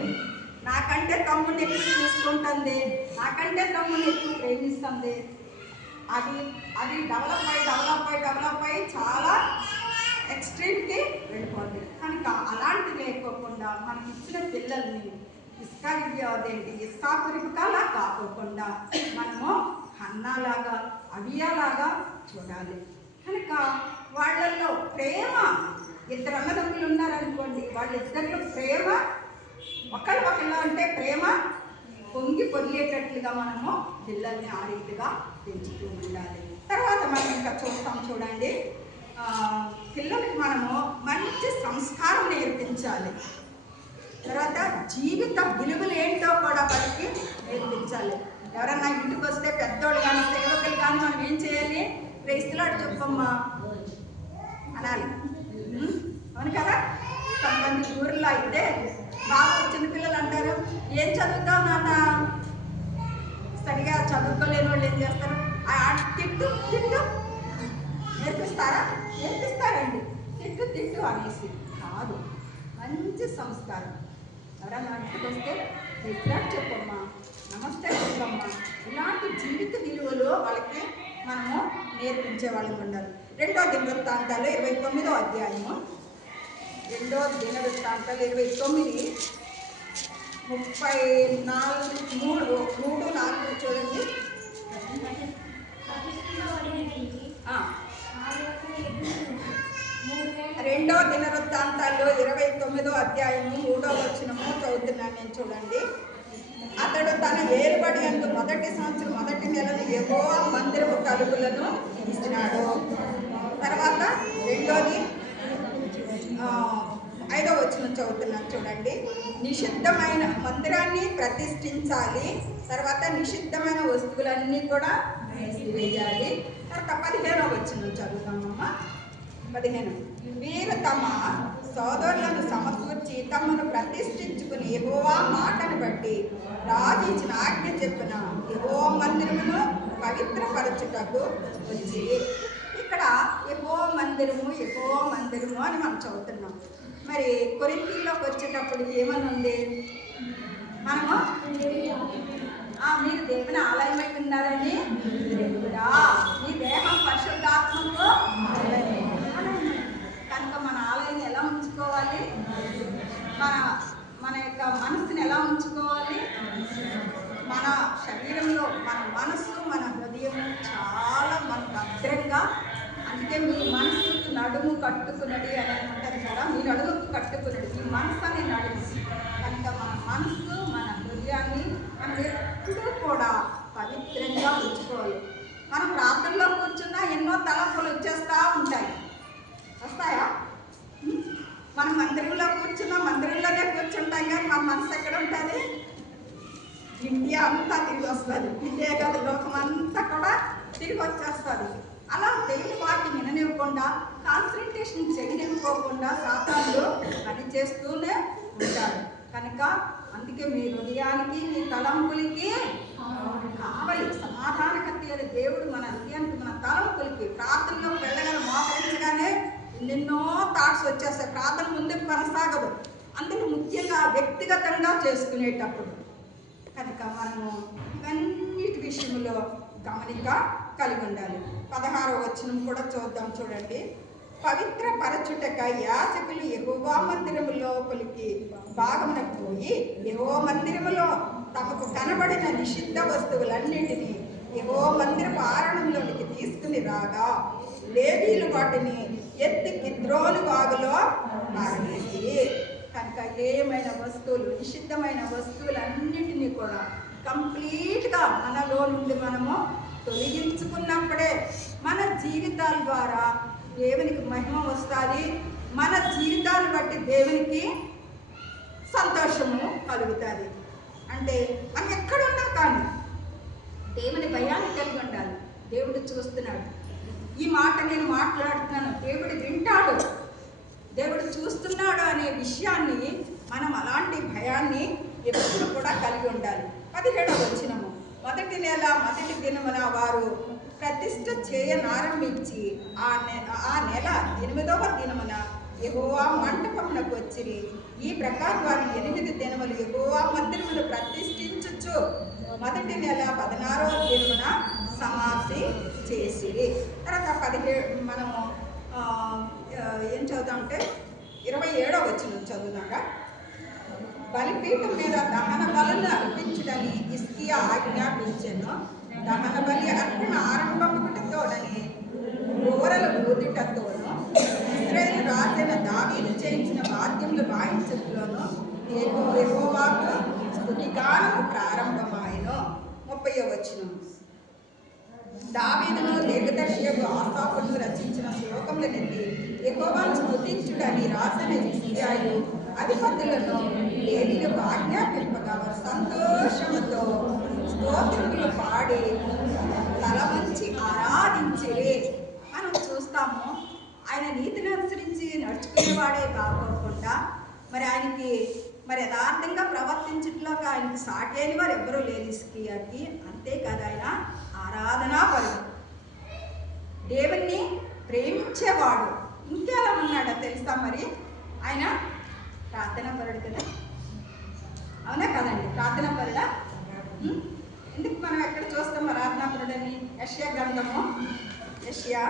నాకంటే తమ్ముడిని ఎక్కువ చూసుకుంటుంది, నాకంటే తమ్ముడిని ఎక్కువ ప్రేమిస్తుంది. అది డెవలప్ అయ్యి చాలా ఎక్స్ట్రీమ్కి వెళ్ళిపోతుంది. కనుక అలాంటి లేకోకుండా మనకి ఇచ్చిన పిల్లల్ని ఇస్సాకు రిబకాలా కాకోకుండా మనము హన్నాలాగా, అబియాలాగా చూడాలి. కనుక వాళ్ళల్లో ప్రేమ, 2 అన్నదమ్ములు ఉన్నారనుకోండి, వాళ్ళిద్దరిలో ప్రేమ ఒకళ్ళు అంటే ప్రేమ పొంగి పొంగేటట్లుగా మనము పిల్లల్ని ఆ రీతిగా పెంచుతూ ఉండాలి. తర్వాత మనం ఇంకా చూస్తాం చూడండి, పిల్లలకి మనము మంచి సంస్కారం నేర్పించాలి. తర్వాత జీవిత విలువలు ఏంటో కూడా వాళ్ళకి నేర్పించాలి. ఎవరన్నా ఇంటికి వస్తే పెద్దోళ్ళు కానీ సేవకులు కానీ మనం ఏం చేయాలి? క్రైస్తలాడు చెప్పమ్మా అనాలి. అవును కదా. కొంతమంది ఊర్లో అయితే బాగా చిన్నపిల్లలు అంటారు, ఏం చదువుతావు నాన్న? సరిగా చదువుకోలేని వాళ్ళు ఏం చేస్తారు? తిట్టు నేర్పిస్తారండి. తిట్టు అనేసి కాదు, మంచి సంస్కారం. ఎవరన్నా ఇంటికి వస్తే క్రైస్తలాడు చెప్పమ్మా, నమస్తే చెప్పమ్మా, ఇలాంటి జీవిత విలువలు వాళ్ళకి మనము నేర్పించే వాళ్ళకి ఉండాలి. 2వ దినవృత్తాంతాలు 29వ అధ్యాయము, 2వ దినవృత్తాంతాలు 29, 3-4 చూడండి. 2వ దినవృత్తాంతాల్లో 29వ అధ్యాయము 3వ వచనము చదువుతున్నాను నేను, చూడండి. అతడు తన ఏలుబడి యందు మొదటి సంవత్సరం మొదటి నెలను యెహోవా మందిరము తలుపులను ఇచ్చినాడు. తర్వాత 5వ వచనం చదువుతున్నాను చూడండి. నిషిద్ధమైన మందిరాన్ని ప్రతిష్ఠించాలి. తర్వాత నిషిద్ధమైన వస్తువులన్నీ కూడా వేయాలి. తర్వాత 15వ వచనం చదువుతామమ్మా. 15 వీరు తమ సోదరులను సమకూర్చి తమను ప్రతిష్ఠించుకుని యెహోవా మాటను బట్టి రాజు ఇచ్చిన ఆజ్ఞ చెప్పిన యెహోవా మందిరమును పవిత్రపరచుటకు వచ్చి. ఇక్కడ యెహోవా మందిరము అని మనం చదువుతున్నాం. మరి కొరింథీలోకి వచ్చేటప్పుడు ఏమని ఉంది? మనము మీరు దేవుని ఆలయమై ఉన్నారని దేవుడా, మీ దేహం పరిశుద్ధాత్మకు కనుక మన ఆలయాన్ని ఎలా ఉంచుకోవాలి? మన యొక్క మనసుని ఎలా ఉంచుకోవాలి? మన శరీరంలో మన మనసు, మన హృదయం చాలా మన భద్రంగా. అందుకే మీ మనసుకు నడుము కట్టుకున్నది అని అంటారు కదా, మీ నడుము కట్టుకున్నది, మీ మనసు అనే నడుము. కనుక మన మనసు, మన హృదయాన్ని మనం ఎప్పుడూ కూడా పవిత్రంగా ఉంచుకోవాలి. మనం ప్రార్థనలో కూర్చున్నా ఎన్నో తలంపులు వచ్చేస్తూ ఉంటాయి. వస్తాయా? మనం మందిరంలో కూర్చున్నా మందిరంలోనే కూర్చుంటాం, కానీ మన మనసు ఎక్కడ ఉంటుంది? ఇండియా అంతా తిరిగి వస్తుంది. ఇండియా కాదు, లోకం అంతా కూడా తిరిగి వచ్చేస్తుంది. అలా దేవుని వాటిని విననివ్వకుండా, కాన్సన్ట్రేషన్ చేయనివ్వకుండా సాతానులు పని చేస్తూనే ఉంటాడు. కనుక అందుకే మీ హృదయానికి, మీ తలంపులకి కావాలి సమాధానకర్త అయిన దేవుడు. మన హృదయానికి, మన తలంపులకి ప్రార్థనలో వెళ్ళగానే మోకరించగానే ఎన్నెన్నో థాట్స్ వచ్చేస్తాయి. ప్రార్థన ముందుకు కొనసాగదు, అందులో ముఖ్యంగా వ్యక్తిగతంగా చేసుకునేటప్పుడు. కనుక మనము ఇవన్నిటి విషయంలో గమనిక కలిగి ఉండాలి. 16వ వచనం కూడా చూద్దాం, చూడండి. పవిత్ర పరచుటకై యాజకులు యెహోవా మందిరము లోపలికి భాగమున పోయి యెహోవా మందిరములో తమకు కనబడిన నిషిద్ధ వస్తువులన్నింటినీ యెహోవా మందిరపు ఆవరణంలోనికి తీసుకుని రాగా లేవీయులు వాటిని ఎత్తి కిద్రోను వాగులో పారవేసి. కనుక ఏమైన వస్తువులు, నిషిద్ధమైన వస్తువులన్నింటినీ కూడా కంప్లీట్గా మనలో నుండి మనము తొలగించుకున్నప్పుడే మన జీవితాల ద్వారా దేవునికి మహిమ వస్తుంది. మన జీవితాన్ని బట్టి దేవునికి సంతోషము కలుగుతుంది. అంటే మనం ఎక్కడున్నా కానీ దేవుని భయాన్ని కలిగి ఉండాలి. దేవుడు చూస్తున్నాడు, ఈ మాట నేను మాట్లాడుతున్నాను, దేవుడు వింటాడు, దేవుడు చూస్తున్నాడు అనే విషయాన్ని మనం అలాంటి భయాన్ని ఎప్పుడు కూడా కలిగి ఉండాలి. 17వ వచనము. మొదటి నెల మొదటి దినమున వారు ప్రతిష్ఠ చేయనారంభించి ఆ నెల 8వ దినమున యెహోవా మంటపమునకు వచ్చిరి. ఈ ప్రకారం వారు 8 దినములు యెహోవా మందిరమును ప్రతిష్ఠించుచు మొదటి నెల 16వ దినమున సమాప్తి చేసిరి. తర్వాత 17 మనము ఏం చదువుతామంటే 27వ వచనం చదువుదాగా. బలిపీఠం మీద దహన బలులను అర్పించుటని హిజ్కియా ఆజ్ఞాపించెను. దహన బలి అర్పణ ఆరంభముటతోడని బూరల ఊదుటతోను ఇశ్రాయేలు రాజైన దావీదు చేయించిన వాద్యములు వాయించుటలోను యెహోవాకు స్తుతిగానము ప్రారంభమాయెను. 30వ వచనం. దావీదును దీర్ఘదర్శియగు ఆసాపును రచించిన శ్లోకములనెత్తి యెహోవాను స్తుతించుడని రాసిన హిజ్కియాయు అధిపతులను లేవీయులకు ఆజ్ఞాపింపగా వారు సంతోషముతో స్తోత్రములు పాడి తల వంచి ఆరాధించిరి. మనం చూస్తాము, ఆయన నీతిని అనుసరించి నడుచుకునేవాడే కాకోకుండా మరి ఆయనకి మరి యథార్థంగా ప్రవర్తించట్లోకి ఆయనకి సాటి అయిన వారు ఎవ్వరూ లేరు హిజ్కియాకి. అంతేకాదు, ఆయన ఆరాధనాపరుడు, దేవుణ్ణి ప్రేమించేవాడు. ఇంకెలా ఉన్నాడో తెలుసా? మరి ఆయన ప్రార్థనాపరుడు కదా, అవునా కదండి? ప్రార్థనాపరుడా? ఎందుకు మనం ఎక్కడ చూస్తాం ప్రార్థనాపరుడని? యెషయా గ్రంథము, యెషయా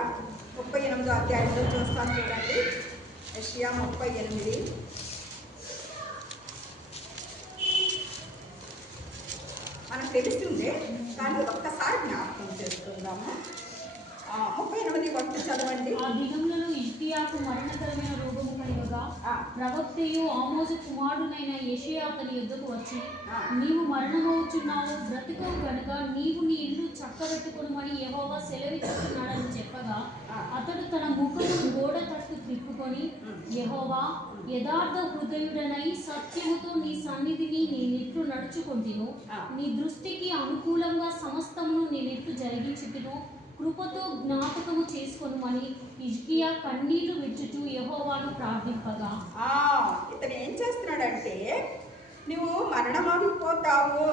38వ అధ్యాయంలో చూస్తాం, చూడండి. యెషయా 38. మనకు తెలిసిందే, కానీ ఒక్కసారి జ్ఞాపకం చేసుకుందాము. 38 చదవండి. ఆ దినములలో హిజ్కియాకు మరణకరమైన రోగము కలుగగా ప్రవక్తయు ఆమోజు కుమారుడైన యెషయా అతని యుద్ధకు వచ్చి, నీవు మరణమవుచున్నావు, బ్రతుకవు గనుక నీవు నీ ఇల్లు చక్కబెట్టుకొనుమని యెహోవా సెలవిస్తున్నాడని చెప్పగా అతడు తన ముఖము గోడ తట్టు తిప్పుకొని, యెహోవా, యథార్థ హృదయుడనై సత్యముతో నీ సన్నిధిని నేనెట్లు నడుచుకొంటినో, నీ దృష్టికి అనుకూలంగా సమస్తమును నేనెట్లు జరిగించుతునో కృపతో జ్ఞాపకము చేసుకొనుమని హిజ్కియా కన్నీళ్లు విడుచుచు యెహోవాను ప్రార్థింపగా. ఇతను ఏం చేస్తున్నాడంటే, నువ్వు మరణమైపోతావు,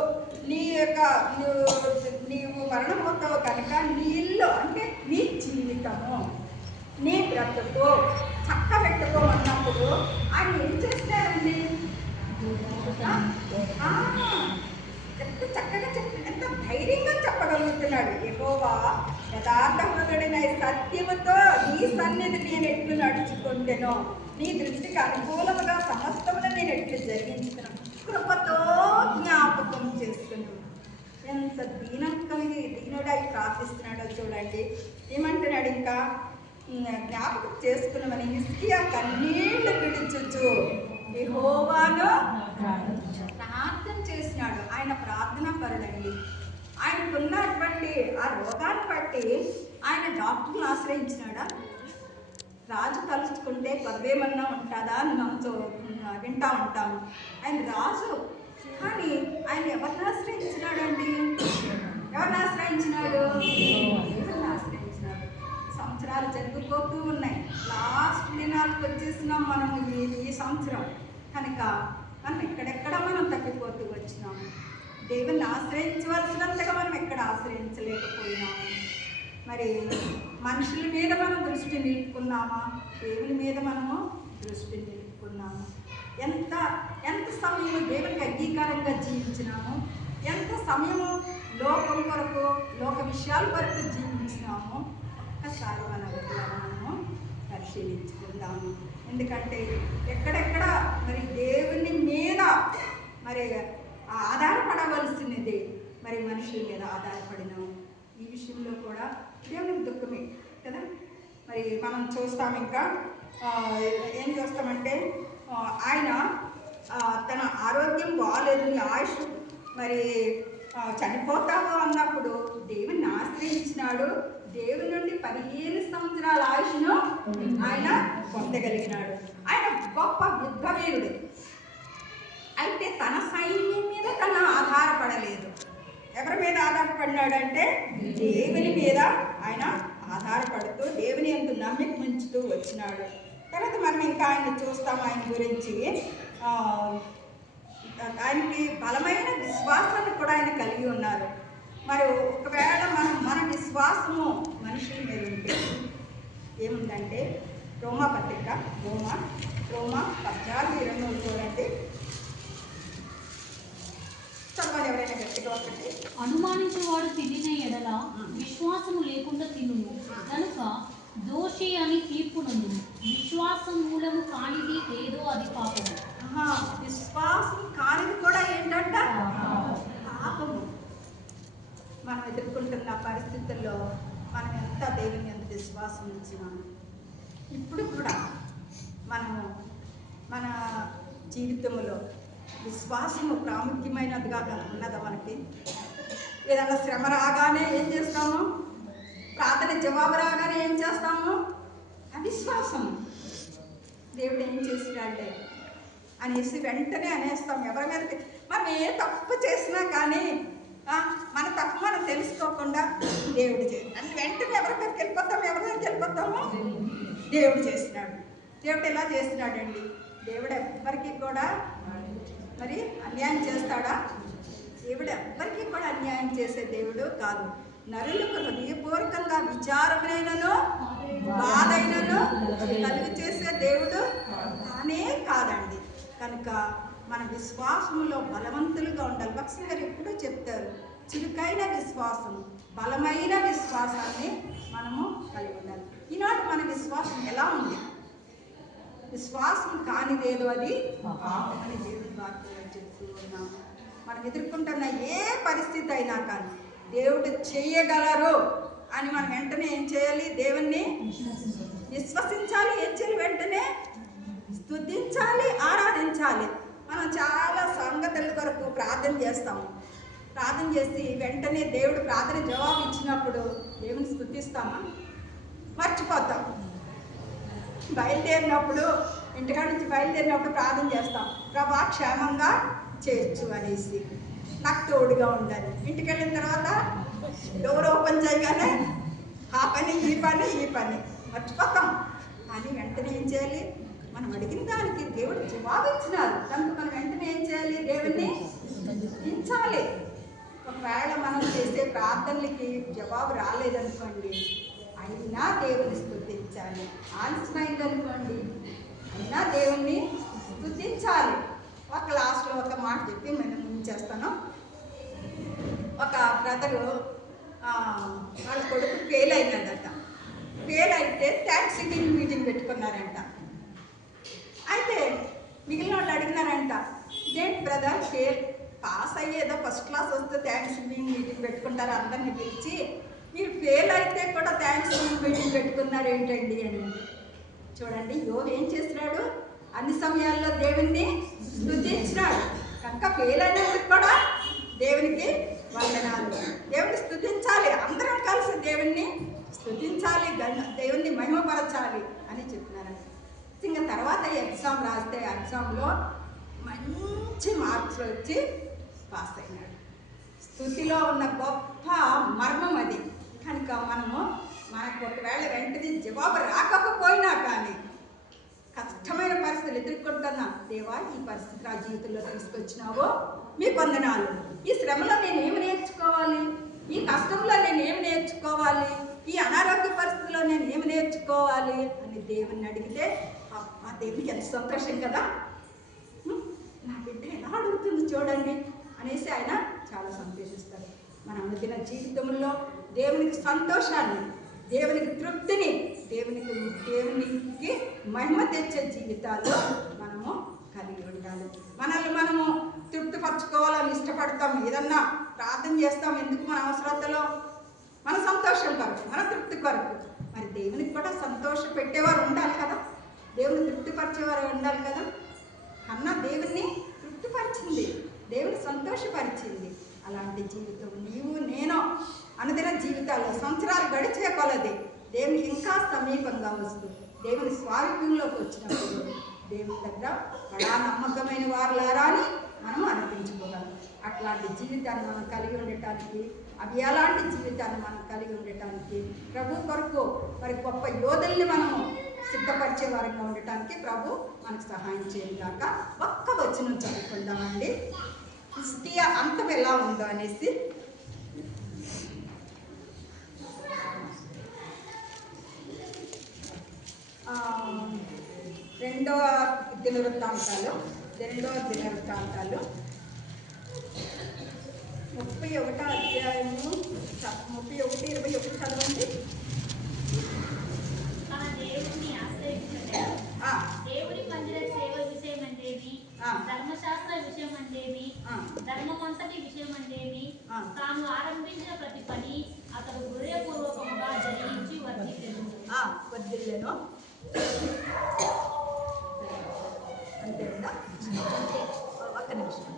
నీవు మరణమవుతావు కనుక నీ ఇల్లు అంటే నీ జీవితము, నీ బ్రతుకు చక్కబెట్టుకోమన్నప్పుడు ఆయన ఏం చేస్తాడండి? ఎంత చక్కగా ఎంత ధైర్యంగా చెప్పగలుగుతున్నాడు. యెహోవా యథార్థ హృదయుడైన సత్యముతో నీ సన్నిధి నేను ఎట్లు నడుచుకుంటేనో, నీ దృష్టికి అనుకూలముగా సమస్తమును నేను ఎట్లు జరిగించుకున్నాను, కృపతో జ్ఞాపకం చేసుకున్నాను. ఎంత దీనం కలిగి దీనుడై ప్రార్థిస్తున్నాడో చూడండి. ఏమంటున్నాడు ఇంకా? జ్ఞాపకం చేసుకున్నామని హిజ్కియా కన్నీళ్లు విడిచుచు యెహోవాను ప్రార్థన చేసినాడు. ఆయన ప్రార్థనా పరుడండి. ఆయనకున్నటువంటి ఆ రోగాన్ని బట్టి ఆయన డాక్టర్ని ఆశ్రయించినాడా? రాజు తలుచుకుంటే పదవేమన్నా ఉంటుందా అని మనం వింటా ఉంటాము. ఆయన రాజు, కానీ ఆయన ఎవరిని ఆశ్రయించినాడండి? ఎవరిని ఆశ్రయించినాడు? దేవుడిని ఆశ్రయించినాడు. సంవత్సరాలు జరిగిపోతూ ఉన్నాయి. లాస్ట్ దినాలకు వచ్చేసినాం మనము ఈ సంవత్సరం. కనుక మనం ఎక్కడెక్కడ మనం తప్పిపోతూ వచ్చినాము. దేవుని ఆశ్రయించవలసినంతగా మనం ఎక్కడ ఆశ్రయించలేకపోయినాము. మరి మనుషుల మీద మనం దృష్టి నిలుపుకున్నామా? దేవుని మీద మనము దృష్టి నిలుపుకున్నాము. ఎంత సమయం దేవునికి అంగీకారంగా జీవించినాము, ఎంత సమయము లోకం కొరకు, లోక విషయాల కొరకు జీవించినాము, ఒక్కసారి మనము పరిశీలించుకుందాము. ఎందుకంటే ఎక్కడెక్కడ మరి దేవుని మీద మరి ఆధారపడవలసినది, మరి మనుషుల మీద ఆధారపడినాము. ఈ విషయంలో కూడా దేవునికి దుఃఖమే కదా. మరి మనం చూస్తాం, ఇంకా ఏం చూస్తామంటే ఆయన తన ఆరోగ్యం బాగాలేదు, నీ ఆయుష్ మరి చనిపోతావు అన్నప్పుడు దేవుని ఆశ్రయించినాడు. దేవుని నుండి 15 సంవత్సరాల ఆయుష్ను ఆయన పొందగలిగినాడు. ఆయన గొప్ప యుద్ధవీరుడు. అయితే తన సైన్యం మీద తన ఆధారపడలేదు. ఎవరి మీద ఆధారపడినాడంటే దేవుని మీద ఆయన ఆధారపడుతూ దేవుని యందు నమ్మిక ఉంచుతూ వచ్చినాడు. తర్వాత మనం ఇంకా ఆయన చూస్తాం. ఆయన గురించి ఆయనకి బలమైన విశ్వాసాన్ని కూడా ఆయన కలిగి ఉన్నారు. మరి ఒకవేళ మన విశ్వాసము మనుషుల మీద ఉంటే ఏముందంటే రోమా పత్రిక రోమా 14:2 చూడండి. చదవాలి ఎవరైనా గట్టిగా ఒకటి. అనుమానించేవాడు తినిన ఎడల విశ్వాసము లేకుండా తినును కనుక దోషి అని తీర్పు నందు. విశ్వాసం మూలము కానిది ఏదో అది పాపము. విశ్వాసం కానిది కూడా ఏంటంట? పాపము. మనం ఎదుర్కొంటున్న పరిస్థితుల్లో మనం ఎంత దేవుని ఎంత విశ్వాసం ఉంచినాము. ఇప్పుడు కూడా మనము మన జీవితంలో విశ్వాసము ప్రాముఖ్యమైనదిగా ఉన్నదా? మనకి ఏదైనా శ్రమ రాగానే ఏం చేస్తాము? ప్రార్థన జవాబు రాగానే ఏం చేస్తాము? అవిశ్వాసము. దేవుడు ఏం చేసినాడే అనేసి వెంటనే అనేస్తాం ఎవరి మీదకి. మనం ఏ తప్పు చేసినా కానీ మన తప్పు మనం తెలుసుకోకుండా దేవుడు చేసి వెంటనే ఎవరి దగ్గరికి వెళ్ళిపోతాము? దేవుడు చేసినాడు. దేవుడు ఎలా చేసినాడండి? దేవుడు ఎవ్వరికి కూడా మరి అన్యాయం చేస్తాడా? దేవుడు ఎవ్వరికి కూడా అన్యాయం చేసే దేవుడు కాదు. నరులకు హృదయపూర్వకంగా విచారమైనను బాధైనను కలుగు చేసే దేవుడు కానే కాదండి. కనుక మన విశ్వాసంలో బలవంతులుగా ఉండాలి. భక్తులు గారు ఎప్పుడూ చెప్తారు, చురుకైన విశ్వాసం, బలమైన విశ్వాసాన్ని మనము కలిగి ఉండాలి. ఈనాడు మన విశ్వాసం ఎలా ఉంది? విశ్వాసం కానిదేదో అది అని దేవుని వాక్యంలో చెప్తూ ఉన్నాము. మనం ఎదుర్కొంటున్న ఏ పరిస్థితి అయినా కానీ దేవుడు చేయగలరు అని మనం వెంటనే ఏం చేయాలి? దేవుణ్ణి విశ్వసించాలి. ఏం చేయాలి? వెంటనే స్తుతించాలి, ఆరాధించాలి. మనం చాలా సంగతుల కొరకు ప్రార్థన చేస్తాము. ప్రార్థన చేసి వెంటనే దేవుడు ప్రార్థన జవాబు ఇచ్చినప్పుడు దేవుని స్తుతిస్తామా? మర్చిపోతాం. బయలుదేరినప్పుడు, ఇంటికాడ నుంచి బయలుదేరినప్పుడు ప్రార్థన చేస్తాం, ప్రభా క్షేమంగా చేర్చు అనేసి, నాకు తోడుగా ఉండాలి. ఇంటికి వెళ్ళిన తర్వాత డోర్ ఓపెన్ చేయగానే ఆ పని ఈ పని మర్చిపోతాం. కానీ వెంటనే ఏం చేయాలి? మనం అడిగిన దానికి దేవుడు జవాబు ఇచ్చినారు కనుక మనం వెంటనే ఏం చేయాలి? దేవుణ్ణి స్తుతించాలి. ఒకవేళ మనం చేసే ప్రార్థనలకి జవాబు రాలేదనుకోండి, అయినా దేవుని స్తుతించాలి. ఆలస్యమైందనుకోండి, అయినా దేవుణ్ణి స్తుతించాలి. ఒక లాస్ట్లో ఒక మాట చెప్పి నేను ముంచేస్తాను. ఒక బ్రదరు వాళ్ళ కొడుకు ఫెయిల్ అయినాడట. ఫెయిల్ అయితే థ్యాంక్స్ గివింగ్ మీటింగ్ పెట్టుకున్నారంట. అయితే మిగిలిన వాళ్ళు అడిగినారంట, ఇదేంటి బ్రదర్ ఫెయిల్ పాస్ అయ్యేదో ఫస్ట్ క్లాస్ వస్తే థ్యాంక్స్ గివింగ్ మీటింగ్ పెట్టుకుంటారు అందరినీ పిలిచి, మీరు ఫెయిల్ అయితే కూడా థ్యాంక్స్ మీటింగ్ పెట్టుకున్నారు ఏంటండి అని. చూడండి, యోబు ఏం చేస్తున్నాడు? అన్ని సమయాల్లో దేవుణ్ణి స్తుతించినాడు. కనుక ఫెయిల్ అయినందుకు కూడా దేవునికి వందనాలు. దేవుని స్తుతించాలి, అందరం కలిసి దేవుణ్ణి స్తుతించాలి, దేవుణ్ణి మహిమపరచాలి అని చెప్తున్నారు. ఇంకా తర్వాత ఎగ్జామ్ రాస్తే ఎగ్జామ్లో మంచి మార్క్స్ వచ్చి పాస్ అయినాడు. స్తుతిలో ఉన్న గొప్ప మర్మం అది. కనుక మనకు ఒకవేళ వెంటనే జవాబు రాకపోయినా కానీ కష్టమైన పరిస్థితులు ఎదుర్కొంటున్నా, దేవా ఈ పరిస్థితి నా జీవితంలో తీసుకొచ్చినావో మీ వందనాలు. ఈ శ్రమలో నేను ఏమి నేర్చుకోవాలి, ఈ కష్టంలో నేను ఏమి నేర్చుకోవాలి, ఈ అనారోగ్య పరిస్థితుల్లో నేను ఏమి నేర్చుకోవాలి అని దేవుణ్ణి అడిగితే ఆ దేవునికి ఎంత సంతోషం కదా. నా బిడ్డ ఎలా అడుగుతుంది చూడండి అనేసి ఆయన చాలా సంతోషిస్తారు. మన అనుదిన జీవితంలో దేవునికి సంతోషాన్ని, దేవునికి తృప్తిని, దేవునికి మహిమ తెచ్చే జీవితాలు మనము కలిగి ఉండాలి. మనల్ని మనము తృప్తిపరచుకోవాలని ఇష్టపడతాం, ఏదన్నా ప్రార్థన చేస్తాం. ఎందుకు? మన అవసరతలో, మన సంతోషం కొరకు, మన తృప్తి కొరకు. మరి దేవునికి కూడా సంతోష పెట్టేవారు ఉండాలి కదా, దేవుని తృప్తిపరిచేవారు ఉండాలి కదా. అన్న దేవుణ్ణి తృప్తిపరిచింది, దేవుని సంతోషపరిచింది. అలాంటి జీవితం నీవు నేను అనుదిన జీవితాల్లో సంవత్సరాలు గడిచే కొలది దేవునికి ఇంకా సమీపంగా వస్తూ దేవుని స్వారూప్యంలోకి వచ్చినప్పుడు దేవుని దగ్గర బడా నమ్మకమైన వారులారా అని మనం అనిపించుకోగలం. అట్లాంటి జీవితాన్ని మనం కలిగి ఉండటానికి, అవి ఎలాంటి జీవితాన్ని మనం కలిగి ఉండటానికి ప్రభు కొరకు మరి గొప్ప యోధుల్ని మనము సిద్ధపరిచే వారంగా ఉండటానికి ప్రభు మనకు సహాయం చేయగాక. ఒక్క వచనం చదువుకుందామండి. హిజ్కియా అంతం ఎలా ఉందో అనేసి. రెండవ దినవృత్తాంతాలు 31వ అధ్యాయము 31-21 చదవండి. దేవుని మందిర సేవ విషయం అంటేమి, ధర్మశాస్త్ర విషయం అంటేమి, ధర్మమంతటి విషయం అంటేమి, తాను ఆరంభించిన ప్రతి పని అతడు హృదయపూర్వకముగా జరిగించి వర్ధిల్లెను. అంతేనా? ఒక్క నిమిషం.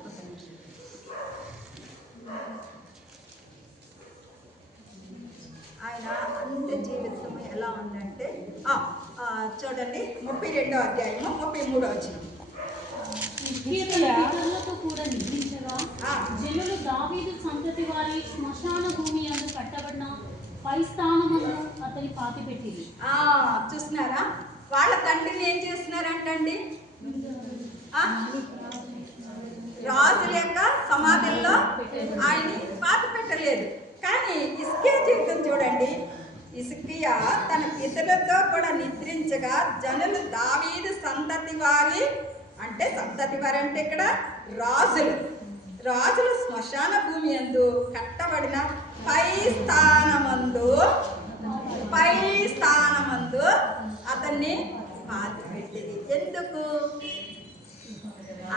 ఆయన అంత్య జీవితం ఎలా ఉందంటే చూడండి, 32వ అధ్యాయము 33వ వచనం. పితరులతో కూడా నిద్రించగా జనులు దావీదు సంతతి వారి శ్మశాన భూమి అందు కట్టబడిన పై స్థానమును అతని పాతిపెట్టింది. చూస్తున్నారా? వాళ్ళ తండ్రిని ఏం చేస్తున్నారంటండి? రాజుల యొక్క సమాధుల్లో ఆయన్ని పాతి పెట్టలేదు. కానీ హిజ్కియా జీవితం చూడండి. హిజ్కియా తన పితరులతో కూడా నిద్రించగా జనులు దావీదు సంతతి వారి, అంటే సంతతి వారి అంటే ఇక్కడ రాజులు శ్మశాన భూమి యందు కట్టబడిన పై స్థానమందు అతన్ని పాతి పెట్టింది. ఎందుకు?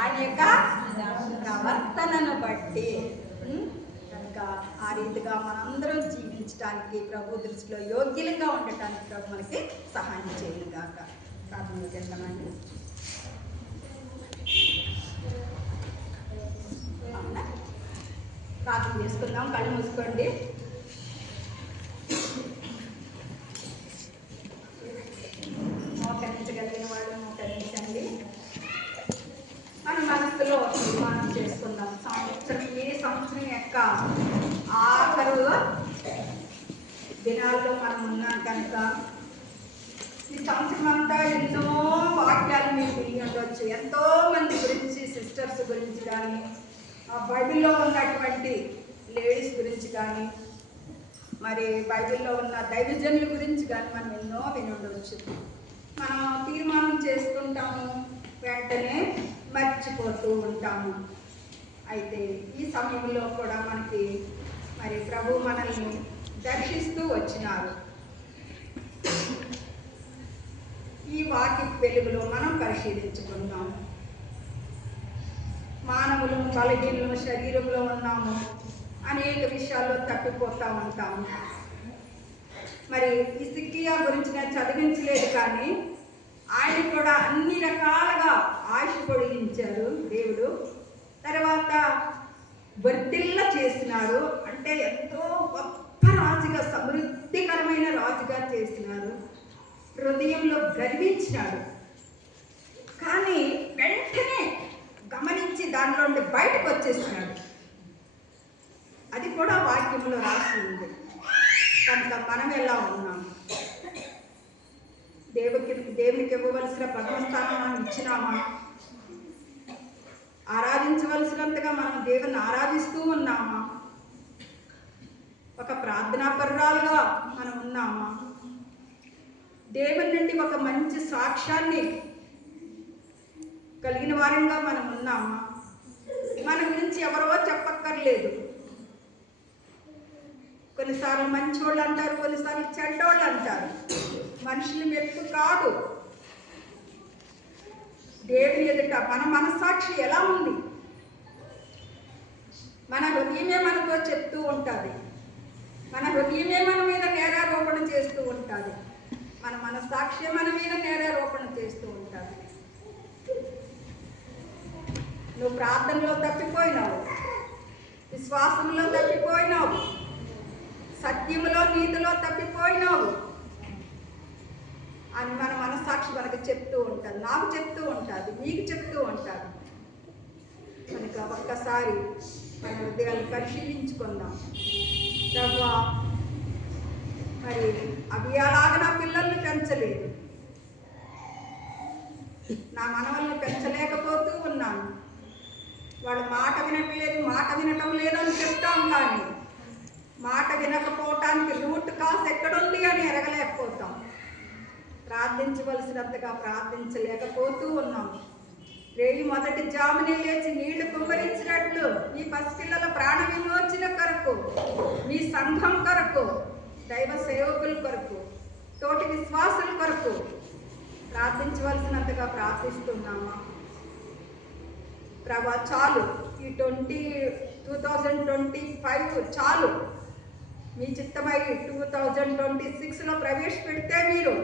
ఆయన యొక్క ప్రవర్తనను బట్టి. కనుక ఆ రీతిగా మనందరం జీవించడానికి, ప్రభు దృష్టిలో యోగ్యులుగా ఉండటానికి ప్రభు మనకి సహాయం చేయనుగాక. ప్రార్థన చేద్దామండి. ప్రార్థన చేసుకుందాం. కళ్ళు మూసుకోండి. మోకరించగలిగిన వాళ్ళు మోకరించండి. మన మనసులో తీర్మానం చేసుకుందాం. ఈ సంవత్సరం యొక్క ఆఖరు దినాల్లో మనం ఉన్నాం కనుక ఈ సంవత్సరం అంతా ఎన్నో వాక్యాలు మీరు విని ఉండవచ్చు. ఎంతో మంది గురించి, సిస్టర్స్ గురించి కానీ, బైబిల్లో ఉన్నటువంటి లేడీస్ గురించి కానీ, మరి బైబిల్లో ఉన్న దైవజనుల గురించి కానీ మనం ఎన్నో విని ఉండవచ్చు. మనం తీర్మానం చేసుకుంటాము, వెంటనే మర్చిపోతూ ఉంటాము. అయితే ఈ సమయంలో కూడా మనకి మరి ప్రభు మనల్ని దర్శిస్తూ వచ్చినారు. ఈ వాక్య వెలుగులో మనం పరిశీలించుకుందాం. మానవులు బలహీనలు, శరీరంలో ఉన్నాము, అనేక విషయాల్లో తప్పిపోతూ ఉంటాము. మరి హిజ్కియా గురించి నేను చదివించలేదు, కానీ ఆయన కూడా అన్ని రకాలుగా ఆయుష్ పొడిగించారు దేవుడు. తర్వాత వర్ధిల్ల చేసినాడు, అంటే ఎంతో గొప్ప రాజుగా, సమృద్ధికరమైన రాజుగా చేసినారు. హృదయంలో గర్వించినాడు, కానీ వెంటనే గమనించి దానిలో నుండి బయటకు వచ్చేసినాడు. అది కూడా వాక్యంలో రాసి ఉంది. కనుక మనం ఎలా ఉన్నాము? దేవునికి ఇవ్వవలసిన ప్రథమ స్థానం మనం ఇచ్చినామా? ఆరాధించవలసినంతగా మనం దేవుని ఆరాధిస్తూ ఉన్నామా? ఒక ప్రార్థనాపరురాలుగా మనం ఉన్నామా? దేవుని నుండి ఒక మంచి సాక్ష్యాన్ని కలిగిన వారంగా మనం ఉన్నామా? మన గురించి ఎవరో చెప్పక్కర్లేదు. కొన్నిసార్లు మంచోళ్ళు అంటారు, కొన్నిసార్లు చెడ్డోళ్ళు అంటారు. మనుషుల మెప్పు కాదు. దేవుని ఎదుట మన మనస్సాక్షి ఎలా ఉంది? మన హృదయమే మనతో చెప్తూ ఉంటుంది. మన హృదయమే మన మీద నేరారోపణ చేస్తూ ఉంటుంది. మన మనస్సాక్షి మన మీద నేరారోపణ చేస్తూ ఉంటుంది. నువ్వు ప్రార్థనలో తప్పిపోయినావు, విశ్వాసంలో తప్పిపోయినావు, సత్యములో నీతిలో తప్పిపోయినావు అని మన మనస్సాక్షి మనకు చెప్తూ ఉంటుంది, నాకు చెప్తూ ఉంటుంది, మీకు చెప్తూ ఉంటుంది. కనుక ఒక్కసారి మన హృదయాన్ని పరిశీలించుకుందాం. ప్రభువా, మరి అవి అలాగా నా పిల్లల్ని పెంచలేదు, నా మనవల్ని పెంచలేకపోతూ ఉన్నాను. వాళ్ళు మాట వినట్లేదు, మాట వినటం లేదని చెప్తాం, కానీ మాట వినకపోవటానికి రూట్ కాస్ ఎక్కడుంది అని ఎరగలేకపోతాం. ప్రార్థించవలసినంతగా ప్రార్థించలేకపోతూ ఉన్నాం. రేయి మొదటి జామునే లేచి నీళ్లు కుమ్మరించినట్లు మీ పసిపిల్లల ప్రాణ విమోచన కొరకు, మీ సంఘం కొరకు, దైవ సేవకుల కొరకు, తోటి విశ్వాసుల కొరకు ప్రార్థించవలసినంతగా ప్రార్థిస్తున్నామా? ప్రభా, చాలు, ఈ 2025 చాలు. మీ చిత్తమై 2026లో ప్రవేశపెడితే మీరు,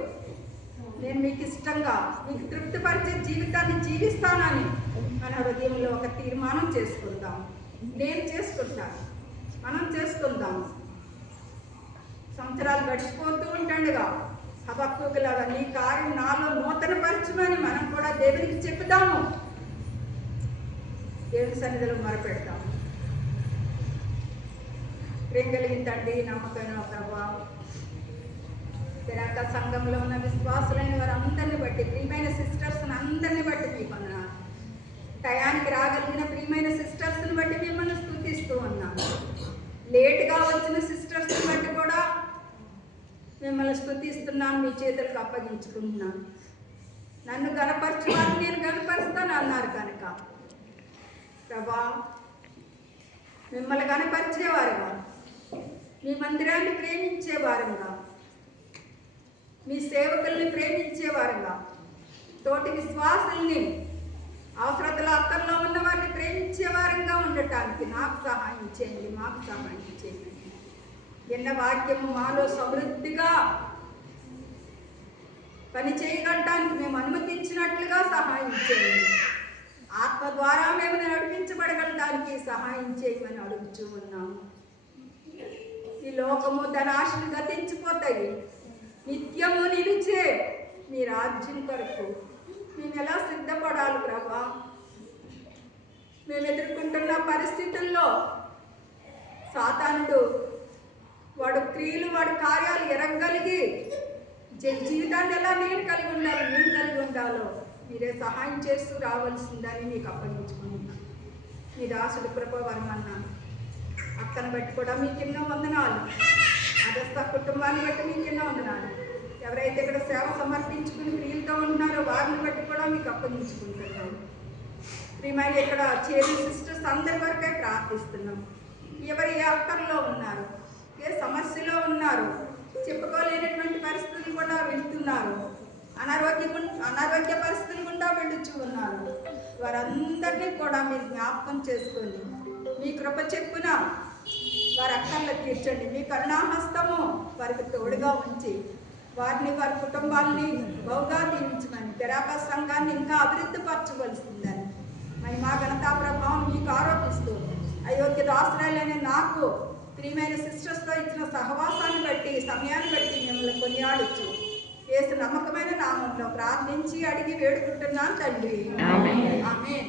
నేను మీకు ఇష్టంగా, మీకు తృప్తిపరిచే జీవితాన్ని జీవిస్తానని మన హృదయంలో ఒక తీర్మానం చేసుకుందాం. నేను చేసుకుంటాను, మనం చేసుకుందాం. సంవత్సరాలు గడిచిపోతూ ఉంటుండగా హబక్కూకులాగా నీ కార్యం నాలో నూతన పరచమని మనం కూడా దేవునికి చెప్పుదాము. దేవుని సన్నిధిలో మొరపెడతాము. ప్రేమ కలిగిన తండ్రి, నమ్మకమైన ప్రభా, తెరాక సంఘంలో ఉన్న విశ్వాసులైన వారందరిని బట్టి, ప్రియమైన సిస్టర్స్ని అందరిని బట్టి మీకు వందనాలు. టయానికి రాగలిగిన ప్రియమైన సిస్టర్స్ని బట్టి మిమ్మల్ని స్తుతిస్తూ ఉన్నాను. లేటుగా వచ్చిన సిస్టర్స్ని బట్టి కూడా మిమ్మల్ని స్తుతిస్తున్నాను, మీ చేతులకు అప్పగించుకుంటున్నాను. నన్ను గణపరచువారు నేను గణపరుస్తాను అన్నారు కనుక ప్రభా, మిమ్మల్ని గణపరిచేవారుగా, మీ మందిరాన్ని ప్రేమించేవారుగా, మీ సేవకుల్ని ప్రేమించేవారుగా, తోటి విశ్వాసుల్ని, అవసరతల అక్కర్లో ఉన్న వారిని ప్రేమించేవారంగా ఉండటానికి నాకు సహాయం చేయండి, మాకు సహాయం చేయండి. ఎన్న వాక్యము మాలో సమృద్ధిగా పని చేయగలటానికి మేము అనుమతించినట్లుగా సహాయం చేయండి. ఆత్మ ద్వారా మేము నడిపించబడగలడానికి సహాయం చేయమని అడుగుతూ ఉన్నాము. ఈ లోకము ధనాశలు గతించిపోతాయి, నిత్యము నిలిచే మీ రాజ్యం కొరకు మేము ఎలా సిద్ధపడాలి ప్రభా? మేము ఎదుర్కొంటున్న పరిస్థితుల్లో సాతానుడు వాడు క్రియలు, వాడి కార్యాలు ఎరగగలిగి జీవితాన్ని ఎలా నేను కలిగి ఉండాలి, నేను కలిగి ఉండాలో మీరే సహాయం చేస్తూ రావాల్సిందని మీకు అప్పగించుకుంటున్నాను. మీ దాసుడు కృపవరమన్న అక్కను బట్టి కూడా మీకు ఎన్నో వందనాలు. అదస్త కుటుంబాన్ని బట్టి మీకు ఎన్నో వందనాలు. ఎవరైతే ఇక్కడ సేవ సమర్పించుకుని ప్రియులతో ఉంటున్నారో వారిని బట్టి కూడా మీకు అప్పగించుకుంటున్నాను. ప్రియమైన ఇక్కడ చేరి సిస్టర్స్ అందరి వరకే ప్రార్థిస్తున్నాం. ఎవరు ఏ అక్కర్లో ఉన్నారు, ఏ సమస్యలో ఉన్నారు, చెప్పుకోలేనటువంటి పరిస్థితులు కూడా వెళ్తున్నారు, అనారోగ్య పరిస్థితులు గుండా వెళ్ళుచూ ఉన్నారు. వారందరినీ కూడా మీరు జ్ఞాపకం చేసుకొని మీ కృప చెప్పున వారి అక్కర్లు తీర్చండి. మీ కరుణాహస్తము వారికి తోడుగా ఉంచి వారిని వారి కుటుంబాలని బహుగా దీవించమని తెరాప సంఘాన్ని ఇంకా అభివృద్ధి పరచవలసిందని మరి మా ఘనతా ప్రభావం మీకు ఆరోపిస్తూ అయోగ్య దాసురాలైన నాకు ప్రియమైన సిస్టర్స్తో ఇచ్చిన సహవాసాన్ని బట్టి సమయాన్ని బట్టి మిమ్మల్ని కొనియాడొచ్చు యేసు నమ్మకమైన నామంలో ప్రార్థించి అడిగి వేడుకుంటున్నాను తండ్రి. ఆమేన్.